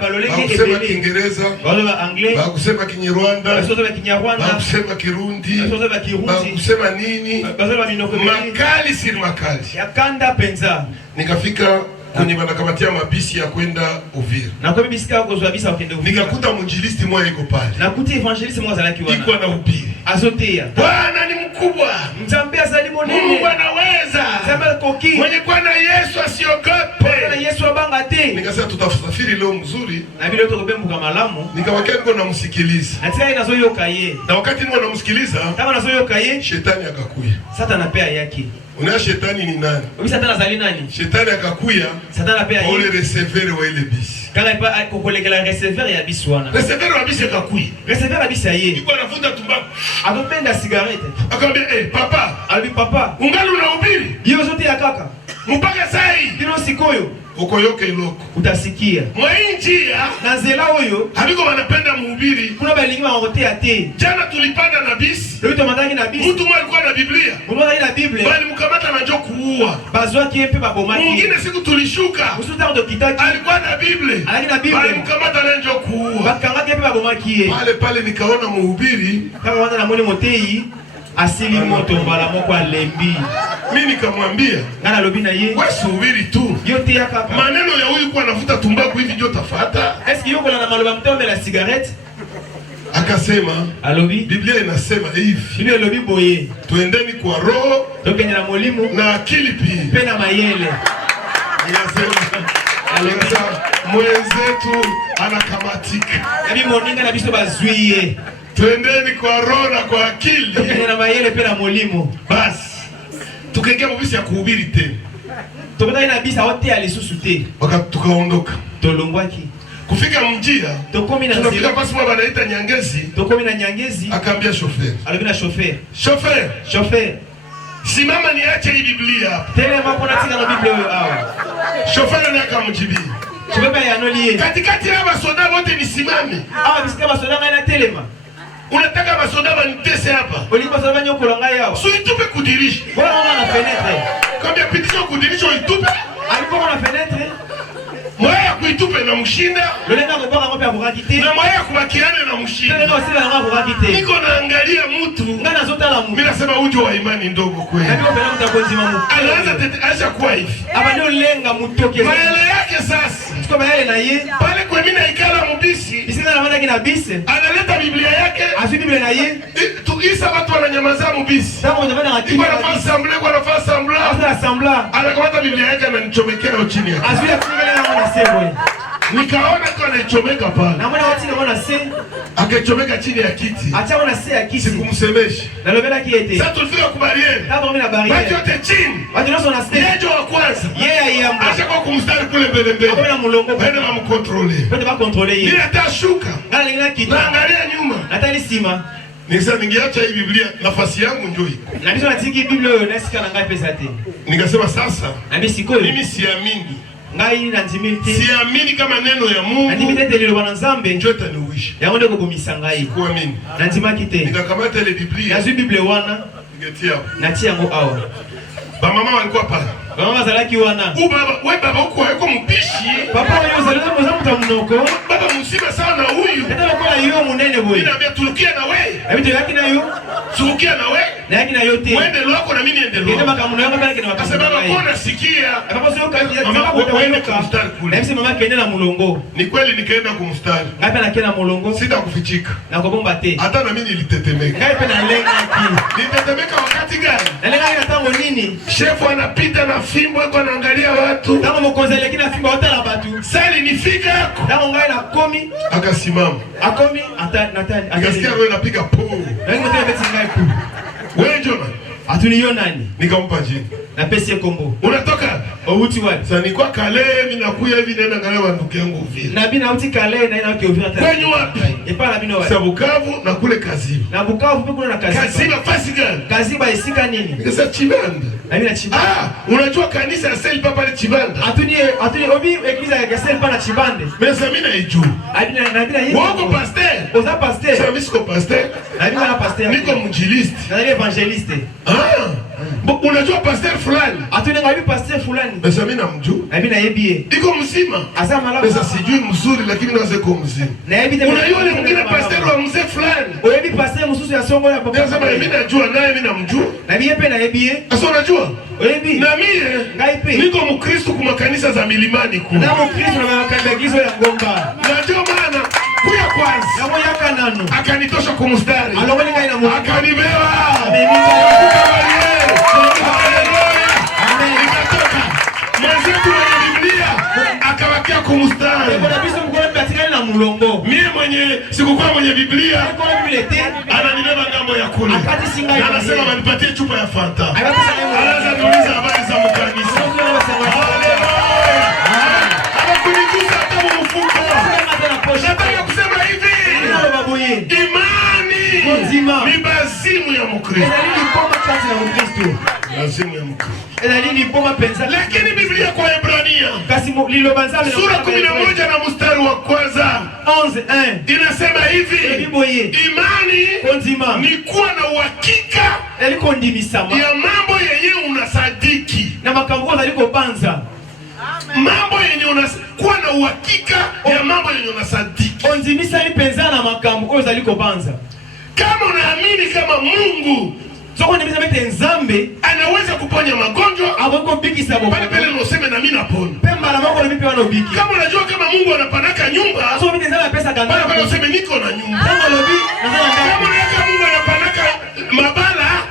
Baloleke kusema Kiingereza. Baloleka Anglais. Ba kusema Kinyarwanda. Basoda ba Kinyarwanda. Ba kusema Kirundi. Basoda ba Kirundi. Ba kusema nini? Basoda ba minoko makali siri makali. Yakanda penza. Nikafika kwenye banakamatia mabisi ya kwenda Uvira. Na kwa bisika kozwa bisa wakende Uvira. Nikakuta mwinjilisti mmoja yuko pale. Nakuta evangeliste mmoja zalaki wana. Iko na ubiri. Azotea. Bwana ni mkubwa. Mtambia zali monene. Mungu anaweza. Sema koki. Mwenye kwa na Yesu asiogope. Na Yesu abanga te. Nikasema tutasafiri leo mzuri. Na vile tuko bembuka malamu. Nikawakia niko namsikiliza. Atia inazo yoka ye. Na wakati niko namsikiliza, kama nazo yoka ye, shetani akakuya. Satan apea yake. Una shetani ni nani? Ubi Satan azali nani? Shetani akakuya. Satan apea yake. Ole receveur wa ile bisi. Kanga ipa kokolekela receveur ya biswana. Receveur wa bisi akakuya. Receveur ya bisi ye. Iko anavuta tumbaku. Akopenda cigarette. Akamwambia, papa, albi papa, ungali unahubiri? Hiyo zote ya kaka. Mpaka saa hii. Kino sikoyo. Ukoyoke iloko. Utasikia. Mwainjia. Na zela huyo. Habiko wanapenda mhubiri. Kuna balingi wangote ate. Jana tulipanda na bisi. Leo tumataki na bisi. Mtu mmoja alikuwa na Biblia. Mmoja na Biblia. Bali mkamata na njoo kuua. Bazwa kiepe babomaki. Mwingine siku tulishuka. Usuta ndo kitaki. Alikuwa na Biblia. Alikuwa na Biblia. Bali mkamata na njoo kuua. Bakanga kiepe babomaki. Pale nikaona mhubiri. Kama wana na mwone motei. Asili moto mbala moko alembi. Mimi nikamwambia, ngana lobi na ye. Wewe subiri tu. Yote ya kaka. Maneno ya huyu kwa anavuta tumbaku hivi ndio tafuata. Est-ce yuko na maloba mtombe la cigarette? Akasema, alobi, Biblia inasema hivi. Biblia lobi boye. Tuendeni kwa roho, tokeni na molimo na akili pia. Pena mayele. Aleza mwenzetu anakamatika. Nabi moninga na biso bazwiye. Twendeni kwa roho na kwa akili. na mayele pe na molimo. Basi tukaingia mubisi ya kuhubiri tena. Tokota ina bisa wote alisusu te. Wakati tukaondoka. Tolongwaki. Kufika mjia. Tokomi na tunafika pasi mwa banaita Nyangezi. Tokomi na Nyangezi. Akaambia chauffeur. Alibina chauffeur. Chauffeur. Simama niache hii Biblia hapa. Tele mapo na tika na Biblia hiyo hawa. Chauffeur ndiye akamjibia. Chauffeur ya nolie. Katikati ya masoda wote nisimame. Bisika masoda ngana telema. Unataka masoda wanitese hapa. Ulipo soda nyoko longa yao. So itupe kudirisha. Bora mama na fenêtre. Kama pitisho kudirisha itupe. Alipo na fenêtre. Mwaya kuitupe na mshinda. Lolenga ngoba ngombe ya kukakite. Na mwaya kubakiane na mshinda. Lolenga wasila ngombe kukakite. Niko naangalia mtu. Ngana zota la mtu. Mimi nasema ujo wa imani ndogo kweli. Na ndio bela mtakonzi mamu. Anaanza acha kuwa hivi. Aba ndio lenga mutoke. Maele yake sasa. Siko maele na ye. Pale kwa mimi naikala mubisi. Bisina na mwana kina bise. Analeta Biblia yake. Asu Biblia na ye. Tuisa watu wananyamaza mubisi. Sasa unafanya ngati. Kwa nafasi sambla. Asambla. Anakamata Biblia yake ananichomekea chini yake. Asu ya kuingia na mwana sebo. Nikaona kwa anachomeka pale. Na mwana wati na mwana se. Akachomeka chini ya kiti. Acha mwana se ya kiti. Sikumsemesha. Na lobela kiete. Sasa tulifika kwa barriere. Kama mimi na barriere. Watu wote chini. Watu ndio na se. Yejo wa kwanza. Yeye yamba. Acha kwa kumstari kule mbele mbele. Kwa mulongo. Bende na mkontrole. Bende ba contrôler yeye. Bila tashuka. Ngala lingina kitu. Naangalia nyuma. Natali sima. Nikasema ningeacha hii Biblia nafasi yangu njoo iko. Na biso natiki Biblia yo nasika na ngai pesa te. Nikasema sasa. Na mimi sikoyo. Mimi siamini. Ngai na ndimilite. Siamini kama neno ya Mungu. Na ndimilite lelo bana Nzambe. Njoo taniuisha. Yango ndeko bomisa ngai. Kuamini. Na ndimaki te. Nikakamata ile Biblia. Nazu Biblia wana. Ningetia hapo. Natia ngo awa. Ba mama walikuwa pale. Mama zalaki wana. Baba uko hayuko mpishi. Papa wewe zaleta mzamu mnoko. Baba msiba sana huyu. Hata kwa hiyo munene boy. Ninaambia turukia na wewe. Habitu yake na yo. Turukia na wewe. Na yake na yote. Wende loko na mimi niende loko. Ndio makamuno yako pale kina Sasa baba mbona sikia? Papa sio kazi ya mama kuenda kumstari kule. Na mimi mama kaenda na mulongo. Ni kweli nikaenda kumstari. Ngapi anakienda mulongo? Sita kufichika. Na kubomba te. Hata na mimi nilitetemeka. Ngapi na lenga ki. Nilitetemeka wakati gani? Na lenga ina tango nini? Shefu anapita na fimbo yuko anaangalia watu. Tango mkonzele kina fimbo hata la batu. Sali nifika yako. Tango ngai na komi. Akasimama. Akomi ata natani. Akasikia roho inapiga puu. Na ngi mtende beti ngai pu. Wewe Jona. Atuniyo nani? Nikampa jina. Na pesi kombo. Unatoka? Outi wapi? Sasa nilikuwa kale mimi nakuya hivi naenda angalia wandugu yangu vile. Na bina uti kale na ina kiovira tena. Kwenye wapi? Epala bino wapi? Sasa Bukavu na kule Kaziba. Na Bukavu pia kuna na Kaziba. Kaziba fasi gani? Kaziba isika nini? Sasa Chibanda. Na bina Chibanda. Unajua kanisa ya Sel Papa ni Chibanda. Atuni obi eglise ya Sel Papa na Chibande. Mesa mimi naijua. Na bina hivi. Wako pasteur. Oza pasteur. Sasa mimi siko pasteur. Na bina na pasteur. Niko mwinjilisti. Na ni evangeliste. Unajua pasteur fulani? Atuni ngapi pasteur fulani? Mesa mimi namjua. Na bina yebie. Iko mzima. Asa malaba. Mesa sijui mzuri lakini naweza kuwa mzima. Na yebie. Unajua ile mwingine pasteur wa mzee fulani? Oyebi pasteur mususu ya songo ya papa. Sasa mimi najua naye mimi namjua. Na bie pe na yebie. Sasa unajua? Oyebi. Na mimi ngai pe. Niko Mkristo kwa makanisa za milimani kule. Na Mkristo na makanisa ya Ngomba. Na ndio maana kuya kwanza. Na moja kanano. Akanitosha kwa mstari. Alongoni ngai na Mungu. Akanibeba. Amen. Nikatoka. Mwenzetu mwenye Biblia akawakia kwa mstari. Kuna biso mkono patikana na mulongo. Mimi mwenye sikukuwa mwenye Biblia. Kwa Biblia te. Ananibeba ngambo ya kule. Akati singa. Na anasema wanipatie chupa ya Fanta. Anaanza kuuliza habari za mkanisa. Hakunigusa hata mfuko. Nataka kusema hivi. Imani ni bazimu ya Mkristo. Bazimu ya Mkristo. Lakini Biblia kwa Hebrania sura 11 na mstari wa kwanza inasema hivi, imani ni kuwa na uhakika ya mambo yenye unasadiki. Mambo yenye kuwa na uhakika ya mambo yenye unasadiki. Kama unaamini kama Mungu anaweza kuponya magonjwa, pale pale unasema na mimi napona. Kama unajua kama Mungu anapanaka nyumba, pale pale unasema niko na nyumba. Kama unajua Mungu anapanaka mabala,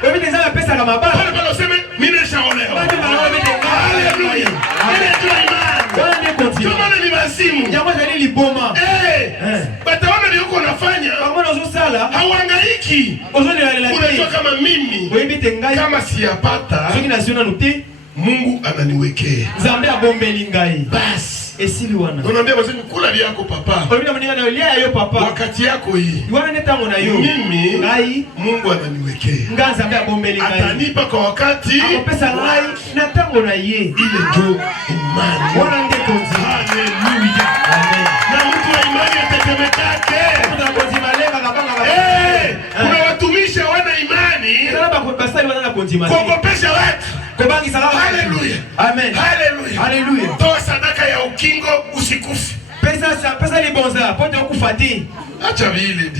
pale pale unasema mimi nishaolewa. Haleluya. Ndio imani. Kama ni basimu. Bataona ni uko unafanya. Hauhangaiki. Unajua kama mimi kama siyapata Mungu ananiwekea. Basi. Unaambia wasemi kula yako papa. Wakati yako hii. Mimi Mungu ananiwekea. Atanipa kwa wakati. Ile ndio imani. Haleluya. Na mtu wa imani atetemekake. Kuna watumishi wana imani. Kuogopesha watu. Haleluya. Amen. Haleluya. Haleluya. Toa sadaka ya ukingo usikufe. Pesa libonza pote ukufati. Acha vile ndi.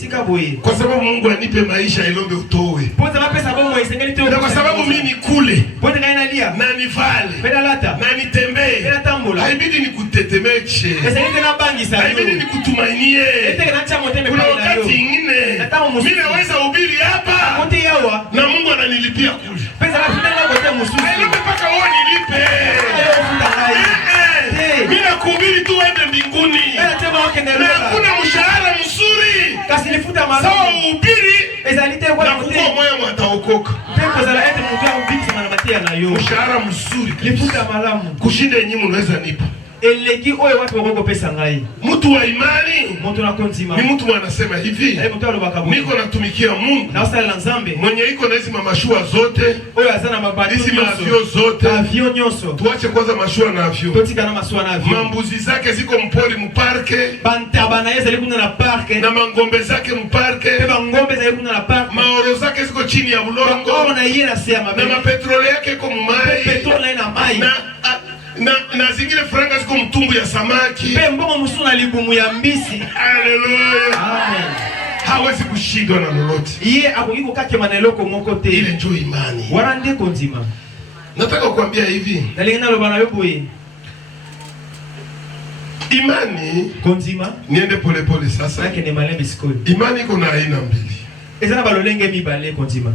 Tika boye. Kwa sababu Mungu anipe maisha ilombe utoe. Pote pesa bongo isengeli tu. Na kwa sababu mimi nikule. Pote ngaina lia. Na nivale. Pena lata. Na nitembee. Pena tambula. Haibidi nikutetemeche. Esengeli na bangi sana. Haibidi nikutumainie. Ete na chamo tembe kuna wakati ingine. Mimi naweza hubiri hapa. Pote yawa. Na Mungu ananilipia kule. Pesa la fitana kote mususu. Nilipe paka wewe nilipe. Mimi nakuhubiri tu uende mbinguni. Na hakuna mshahara mzuri. Kasilifuta mara. Sawa uhubiri. Ezalite kwa na kukua moyo mtaokoka. Pepo za ete mtu mbiki mana matia na yo. Mshahara mzuri. Lifuta malamu. Kushinda yenyewe unaweza nipa. Eleki oyo watu wako pesa ngai. Mtu wa imani. Mtu na kontima. Ni mtu anasema hivi. Niko natumikia Mungu. Na usala la Nzambe. Mwenye iko na hizi mamashua zote. Oyo azana mabati. Hizi mavio zote. Avio nyoso. Tuache kwanza mashua na avio. Totika na mashua na avio. Mambuzi zake ziko mpori mparke. Bantaba yeza likuna na parke. Na mangombe zake mparke. Peba ngombe za likuna na parke. Maoro zake ziko chini ya bulongo. Ona yeye na sema. Na mapetroli yake iko mumai. Petroli na mai. Na zingine franga ziko mtumbu ya samaki. Pe mbongo musuna libumu ya mbisi. Haleluya. Amen. Hawezi kushindwa na lolote. Yeye akukiko kake maneloko moko te. Ile ndio imani. Wana ndeko nzima. Nataka kukuambia hivi. Nalingana lo bana yoboye. Imani konzima niende pole pole sasa. Yake ni malembe sikoli. Imani iko na aina mbili. Ezana balolenge mibale konzima.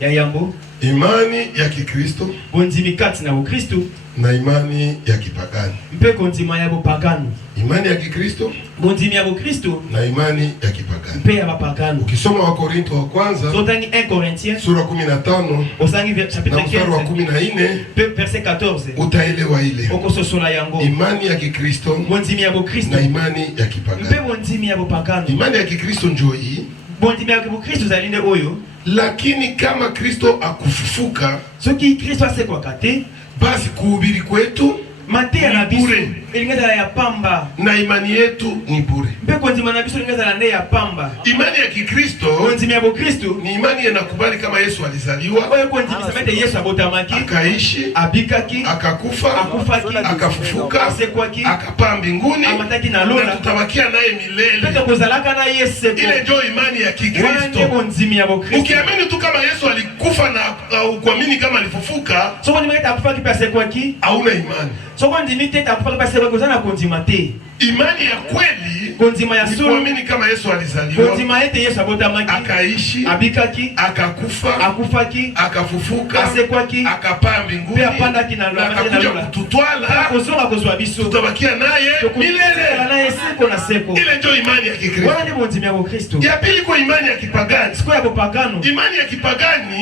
Ya yambo imani ya Kikristo, konzimi kati na Ukristo na imani ya kipagani. Mpe konzima ya bopagani. Imani ya Kikristo, konzimi ya Ukristo na imani ya kipagani. Mpe ya bapagani. Ukisoma wa Korinto wa kwanza, sotangi 1 Corinthiens sura 15, osangi chapitre 15 wa 14, verset 14, utaelewa ile. Okososola yango. Imani ya Kikristo, konzimi ya Ukristo, na imani ya kipagani. Mpe konzimi ya bopagani. Imani ya Kikristo njoo hii. Konzimi ya Ukristo zalinde oyo. Lakini kama Kristo akufufuka, soki Kristo asekwa kate, basi kuhubiri kwetu matea na bure, ilingeza ya pamba, na imani yetu ni bure. Mpe konzima na biso ilingeza na ya pamba. Imani ya Kikristo, konzima ya Kristo ni imani inakubali kama Yesu alizaliwa, oyo konzima semete Yesu abotamaki, akaishi, abikaki, akakufa, akufaki, akafufuka, asekwaki, akapaa mbinguni, amataki na lola, na tutabakia naye milele. Pete kuzalaka na Yesu. Ile ndio imani ya Kikristo. Konzima ya Kristo. Ukiamini tu kama Yesu alikufa na ukuamini kama alifufuka, soko nimeta akufa kipase kwaki, hauna imani. Soko ndimite takufa kipase kwaki uzana konzima te. Imani ya kweli, konzima ya suru, kuamini kama Yesu alizaliwa, konzima ete Yesu abotamaki, akaishi, abikaki, akakufa, akufaki, akafufuka, asekwaki, akapaa mbinguni, apandaki na lola, akakuja kututwala, kozonga kozwa biso, tutabakia naye milele. Naye seko na seko. Ile ndio imani ya Kikristo. Wana ni konzima ya Kristo. Ya pili kwa imani ya kipagani. Siko ya bopagano. Imani ya kipagani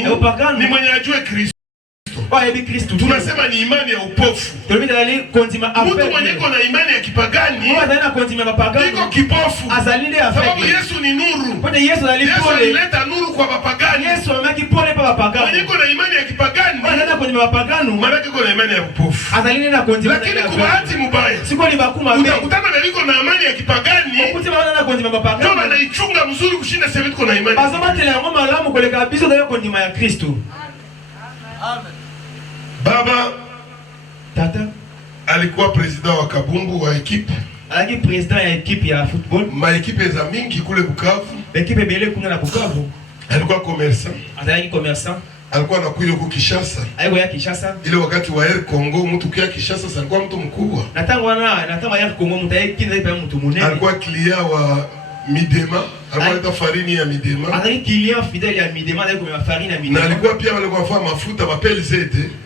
ni mwenye ajue Kristo. Kristo. Tunasema ni imani ya upofu. Mtu mwenye iko na imani ya kipagani iko kipofu. Sababu Yesu ni nuru. Yesu alileta nuru kwa mapagani. Mwenye iko na imani ya kipagani maana iko na imani ya upofu. Lakini kwa bahati mbaya utakutana na liko na imani ya kipagani ndio anaichunga mzuri kushinda sisi tuko na imani. Baba tata alikuwa president wa Kabumbu wa ekipe. Alikuwa president ya ekipe ya football. Ma ekipe za mingi kule Bukavu. Ekipe bele kuna na Bukavu. Alikuwa commerçant. Alikuwa commerçant. Alikuwa anakuja huko Kinshasa. Alikuwa ya Kinshasa. Ile wakati wa Air Congo mtu kia Kinshasa alikuwa mtu mkubwa. Natanga ya Congo mtu yake kinza ipa mtu munene. Alikuwa client wa Midema, alikuwa farini ya Midema. Azali client fidèle ya Midema na kwa farine ya Midema. Na alikuwa pia walikuwa fanya mafuta ba PLZ.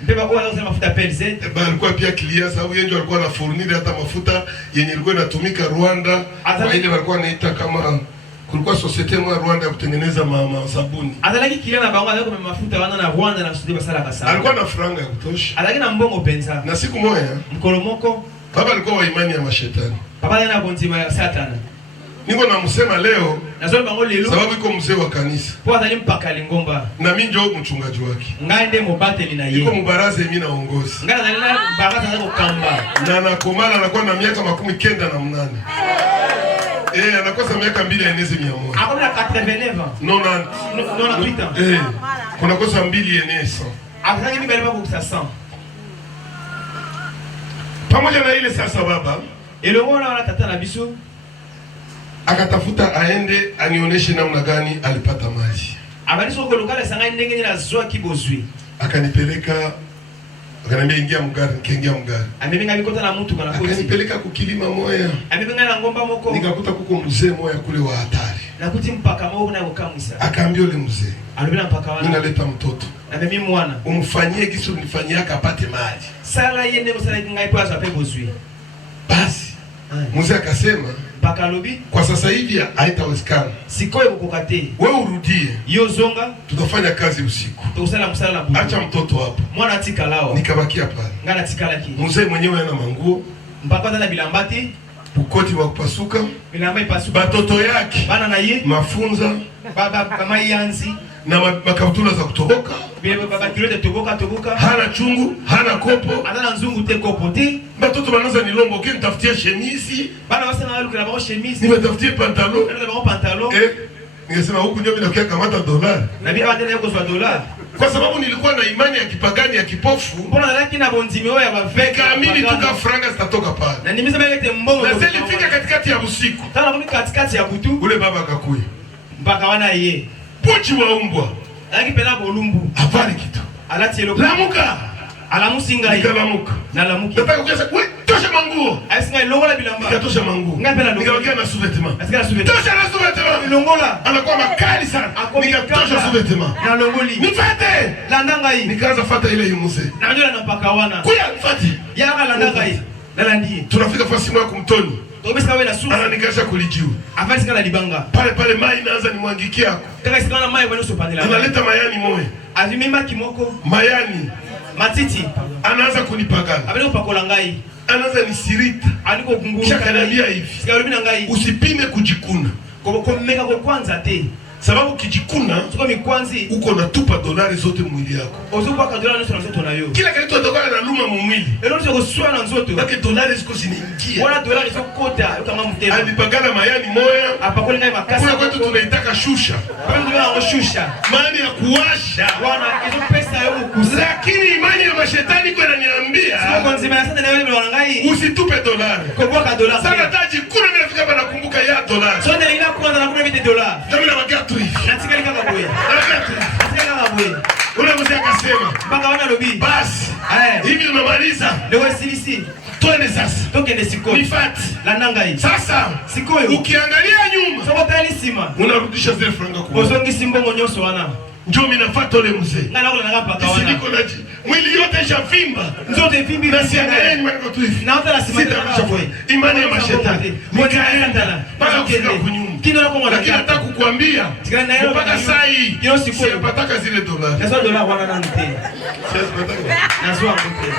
Mbeba kwa wanauza mafuta PLZ. Ba alikuwa pia client sababu yeye ndio alikuwa na fournir hata mafuta yenye ilikuwa inatumika Rwanda. Kwa ile walikuwa wanaita kama kulikuwa societe moja Rwanda ya kutengeneza sabuni. Azalaki client na bango alikuwa mafuta wana na Rwanda na societe basala kasa. Alikuwa na franga ya kutosha. Alaki na mbongo penza. Na siku moja mkolomoko baba alikuwa wa imani ya mashetani. Baba na bonzima ya Satana. Niko namsema leo sababu iko mzee wa kanisa. Po azali mpaka lingomba. Na mimi ndio mchungaji wake. Ngande mobate lina yeye. Niko mbaraza mimi naongoza. Ngana zalina baraza zako kamba. Na nakomala anakuwa na miaka 98. Anakosa miaka 2 eneze 100. Akona 89 ans. Non, 98 ans. Kuna kosa 2 eneze 100. Akazaki mimi balipa kwa 100. Pamoja na ile sasa baba, elongona wana tata na biso akatafuta aende anionyeshe namna gani alipata maji. Abaniso kwa lokale sanga ndenge na zwa kibozwi. Akanipeleka akaniambia ingia mgari, nikaingia mgari. Amebenga bikota na mtu kana kosi. Akanipeleka kukilima moya. Amebenga na ngomba moko. Nikakuta kuko mzee moya kule wa hatari. Na kuti mpaka moko na ukamwisa. Akaambia yule mzee, alibena mpaka wana. Ninaleta mtoto. Na mimi mwana. Umfanyie kisu nifanyie akapate maji. Sala yende msala ngai kwa sape bozwi. Basi mzee akasema mpaka lobi kwa sasa hivi haitawezekana. Sikoyo kukokate. Wewe urudie. Yo zonga tutafanya kazi usiku. Tukusala msala na budu. Acha mtoto hapo. Mwana atika lao. Nikabakia pale. Ngana tika laki. Mzee mwenyewe ana manguo. Mpaka tena bilambati. Bukoti wa kupasuka. Bilamba ipasuka. Batoto yake. Bana na ye. Mafunza. Baba kama yanzi. Na makaptula za kutoboka. Baba kilote toboka. Hana chungu, hana kopo. Ana nzungu te kopo te. Batoto banaza nilombo ke nitafutia chemise. Bana wasema wale kuna bao chemise. Nimetafutia pantalon. Ndio bao pantalon. Ningesema huku ndio mimi nakia kamata dolari. Na bila wale yako kwa dolari. Kwa sababu nilikuwa na imani ya kipagani ya kipofu. Mbona lakini na bonzimeo ya baveka. Kaamini tuka franga zitatoka pale. Na nimesema yete mbongo. Na zilifika katikati ya usiku. Tana mimi katikati ya butu. Ule baba akakuya. Mpaka wana ye. Pochi wa umbwa. Aki pela bolumbu. Hapana kitu. Alati elo. Lamuka. Alamusinga. Nikalamuka. Na lamuki. Nataka kujaza, "We, tosha manguo." Asinga ilongola bilamba. Nikatosha manguo. Ngapela ndo. Nikawakia na sous-vêtements. Asinga sous-vêtements. Tosha na sous-vêtements. Ilongola. Anakuwa makali sana. Nikatosha sous-vêtements. Na longoli. Nifate. Landanga hii. Nikaanza fata ile yumuse. Na ndio na mpaka wana. Kuya nifate. Yaka landanga hii. Nalandi. Tunafika fasi mwa kumtoni. Tobisa wewe na sufu. Ananikasha kulijiu. Afasi kana libanga. Pale mai naanza nimwangikia yako. Kaka sikana mai bwana usopandela. Analeta mayani moyo. Azimima kimoko. Mayani. Matiti. Anaanza kunipagana. Abele kupakola ngai. Anaanza nisirita. Aliko kunguru. Shakanambia hivi. Sikarubina ngai. Usipime kujikuna. Kwa mmeka kwa kwanza te. Sababu kijikuna tuko mikwanzi uko natupa dolari zote mwili yako. Ozuko kwa dolari zote nazo nayo. Kila kitu kitokana na luma mu mwili. Elo sio kuswa na nzoto. Lakini dolari ziko zinaingia. Wala dolari ziko kota kama mtego. Alipagana mayani moya. Hapa kwa ngai makasi. Kuna kwetu tunaitaka shusha. Kwa ndio wanashusha. Maana ya kuwasha. Wana hizo pesa yao kuza. Lakini imani ya mashetani kwa inaniambia. Sio kwa nzima sana na wewe wanangai. Usitupe dolari. Kwa kwa dolari. Sana taji kuna mimi nafika hapa nakumbuka ya dolari. Sio ndio ina kwanza na kuna vite dolari. Ndio na wakia tu hivi. Natika kama boye. Natika kama boye. Ule mzee akasema, mpaka wana lobi. Basi. Hivi tunamaliza. Ndio silisi. Twende sasa. Tokende siko. Nifati. La nanga hii. Sasa. Sikoyo. Ukiangalia nyuma. Soko tali sima. Unarudisha zile franga kwa. Ozongi simbongo nyoso wana. Njoo mimi nafuata ule mzee. Ngana kula ngapa kawana. Niko na mwili yote ishafimba. Nzote vimbi na siangalia nyuma niko tu hivi. Na hata la simama kwa imani ya mashetani. Nikaenda mpaka kufika kunyuma. Kino na kwa lakini nataka kukuambia mpaka saa hii kino siku sipataka zile dolari. Sasa dolari wana nani tena? Nazwa mpe.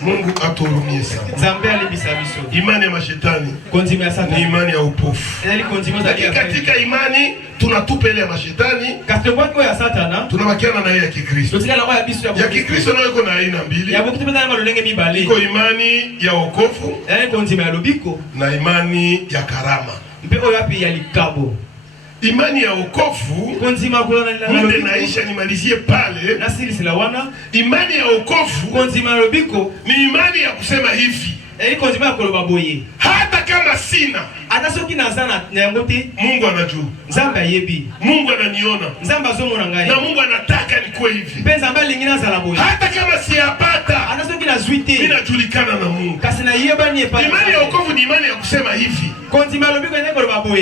Mungu atuhurumie sana. Zambe alibisabiso. Imani ya mashetani konzima ya Satani ni imani ya upofu. Yaani konzima za kia. Katika imani tunatupa ile ya mashetani. Katika kwa ya Satana tunabakiana na ile ya Kikristo. Tutikala kwa ya bisu ya Kikristo nayo iko na aina mbili. Ya bokitu bana malolenge mibale. Iko imani ya wokovu. Yaani konzima ya lobiko na imani ya karama. Mpeko yapi ya likabo. Imani ya wokovu konzima kulana ndio naisha nimalizie pale. Na siri sila wana. Imani ya wokovu konzima ya lobiko ni imani ya kusema hivi. Hata kama sina, Mungu anajua. Mungu ananiona. Na Mungu anataka nikuwe hivi. Hata kama siyapata, ninajulikana na Mungu. Imani ya wokovu ni imani ya kusema hivi.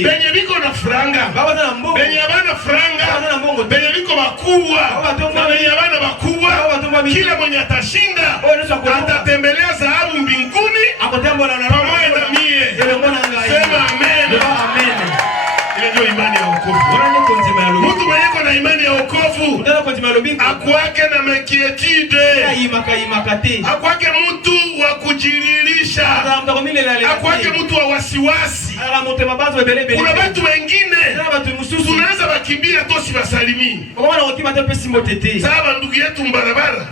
Benye biko na franga, benye abana franga, benye biko bakubwa, na benye abana bakubwa, kila mwenye atashinda atatembelea dhahabu mbinguni pamoja na mie. Sema amen. Ile ndio imani ya wokovu. Mtu mwenye na imani ya wokovu akuake na makietude, akuake mtu wa kujililisha, akuake mtu wa wasiwasi. Kuna watu wengine tunaweza wakimbia tosi wasalimi. Sawa ndugu yetu mbarabara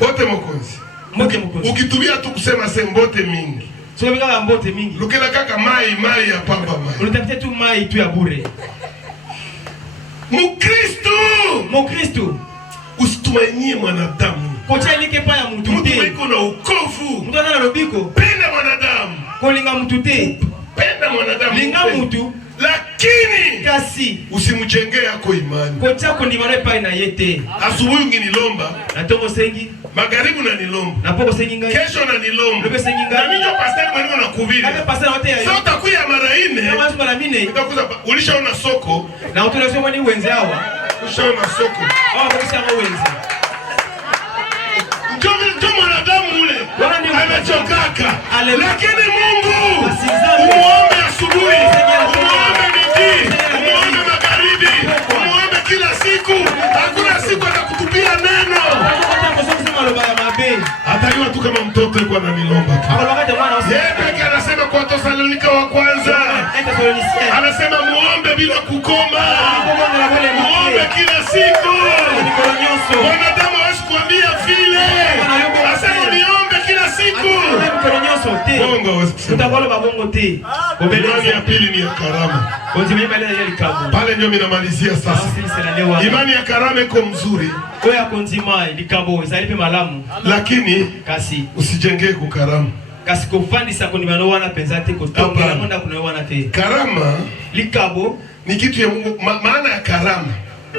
bote mokonzi ukitumia tu kusema sembote mingi lukela kaka mai ya pamba mai unatafutia tu mai tu ya bure. Mukristo usitumainie mwanadamu. Kochalike pa ya mtu te. Mtu iko na ukovu. Mtu ana lobiko. Penda mwanadamu. Kolinga mtu te. Penda mwanadamu. Linga mtu. Lakini kasi usimjengee yako imani. Kocha kundimare pa na yete. Asubuhi unginilomba. Na tongo sengi. Magharibi unanilomba. Na poko sengi ngai. Kesho unanilomba. Lobe sengi ngai. Na mimi pastor mwenyewe nakuhubiri. Kama pastor wote ya. Sasa utakuya mara 4. Kama mara 4. Utakuza ulishaona soko. Na utolesho mwani wenze hawa. Ulishaona soko. Kwa wenze. Ndio mwanadamu ule. Amechokaka. Lakini Mungu umuombe asubuhi, umuombe midi, umuombe magharibi, umuombe kila siku. Hakuna siku atakutupia neno. Ataliwa tu kama mtoto yuko ananilomba tu. Yeye pekee anasema kwa Thesalonika wa kwanza. Anasema muombe bila kukoma. Muombe kila siku. Wanadamu hawezi kuambia vile. Anasema niombe kila siku. Bongo hawezi kusema. Imani ya pili ni ya karama. Pale ndio minamalizia sasa. Imani ya karama iko mzuri. Lakini usijengee kukarama. Karama ni kitu ya Mungu. Maana ya karama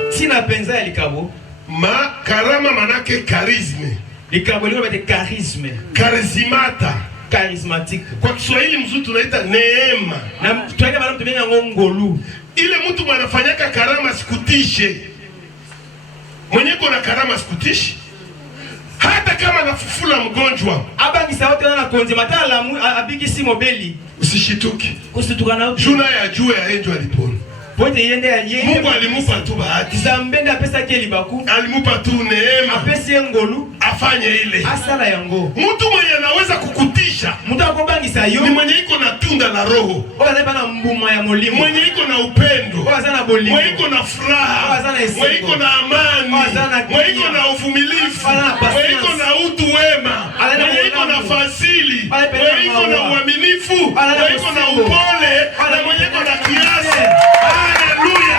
sina penza ya likabo. Karama manake karisme. Likabo liko bete karisme. Karizmata. Charismatique. Kwa Kiswahili mzuri tunaita neema. Na tunaita bana mtumenya ngongolu. Ile mtu mwanafanyaka karama sikutishe. Mwenye kuna karama sikutishe. Hata kama anafufula mgonjwa. Abangi sawote na konje matala abiki si mobeli. Usishituki. Kusitukana uti. Juna ya juu ya enjo alipona. Pote yende ya yende. Mungu alimupa tu bahati. Zambenda pesa keli baku. Alimupa tu neema. Apesi ngolu. Afanye ile. Asala yango. Mtu mwenye anaweza kukutisha. Mtu akobangi sayo. Ni mwenye iko na tunda la roho. Oza bana mbuma ya molimo. Mwenye iko na upendo. Oza na bolimo. Mwenye iko na furaha. Oza na esiko. Mwenye iko na amani. Mwenye iko na uvumilivu. Mwenye iko na utu wema. Mwenye iko na fasili. Mwenye iko na uaminifu. Mwenye iko na upole. Na mwenye iko na kiasi. Haleluya.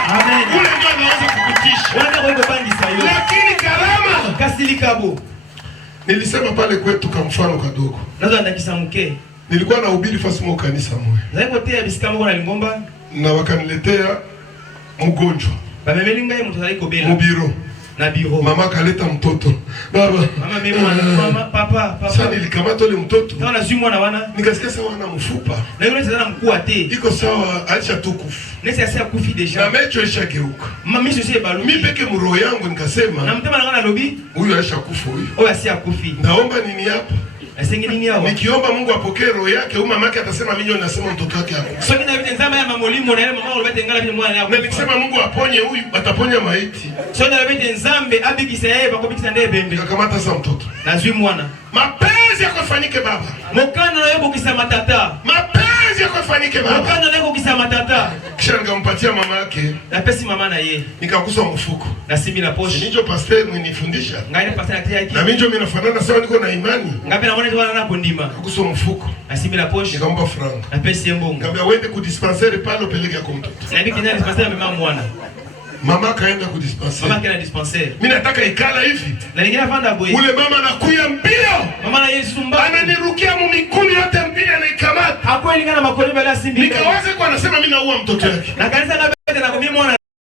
Ule ndio anaweza kukutisha. Lakini karama kasilikabo. Nilisema pale kwetu kwa mfano kadogo. Nazo ndakisamuke. Nilikuwa nahubiri fasi mwa kanisa moja. Zaiko tea bisikamo kwa lingomba na wakaniletea mgonjwa. Bamemelinga yeye mtu aliko Mubiro. Na biro. Mama kaleta mtoto. Baba. Mama mimi mama papa. Sasa nilikamata ule mtoto. Sawa na zimu wana. Nikasikia sawa na mfupa. Na yule tena mkuu ate. Iko sawa acha tukufu. Nesi asia kufi deja. Na mecho ishageuka. Mama mimi sio balu. Mimi peke mroho yangu nikasema. Na mtema na lobi. Huyu aisha kufa huyu. Oya asia kufi. Naomba nini hapa? Asengi nini hao? Nikiomba Mungu apokee roho yake, huyu mamake atasema mimi ndio nasema mtoto wake hapo. Sio kina vile nzama ya mamolimo na ile mama ulibete ngala vile mwana yako. Na nikisema Mungu aponye huyu, ataponya maiti. Sio na vile nzambe abikisa yeye bakobikisa ndiye bembe. Akakamata sasa mtoto. Na zui mwana. Mapenzi yako fanyike baba. Mokano na yebo kisa matata. Mapenzi yako fanyike baba. Mokano na yebo kisa matata. Kisha nikampatia mama yake. Na pesi mama na yeye. Nikakusa mfuko. Na simi la poshi. Ninjo pastor mwenifundisha. Ngaine pastor atia hiki. Na mimi ndio minafanana sawa niko na imani. Ngapi na mwana tu wana kundima. Nikakusa mfuko. Na simi la poshi. Nikampa franga. Na pesi mbongo. Ngambia wende ku dispensaire pale upeleke kwa mtoto. Na biki ndani dispensaire mama mwana. Mama kaenda kudispensaire. Mama kena dispensaire. Mimi nataka ikala hivi. Na nyingine vanda boy. Ule mama anakuya mbio. Mama na Yesu mbaya. Ananirukia mumikuni yote mbili anaikamata. Hapo ilingana makoleba la simbi. Nikawaza kwa anasema mimi naua mtoto wake. Na kanisa na bete na mimi mwana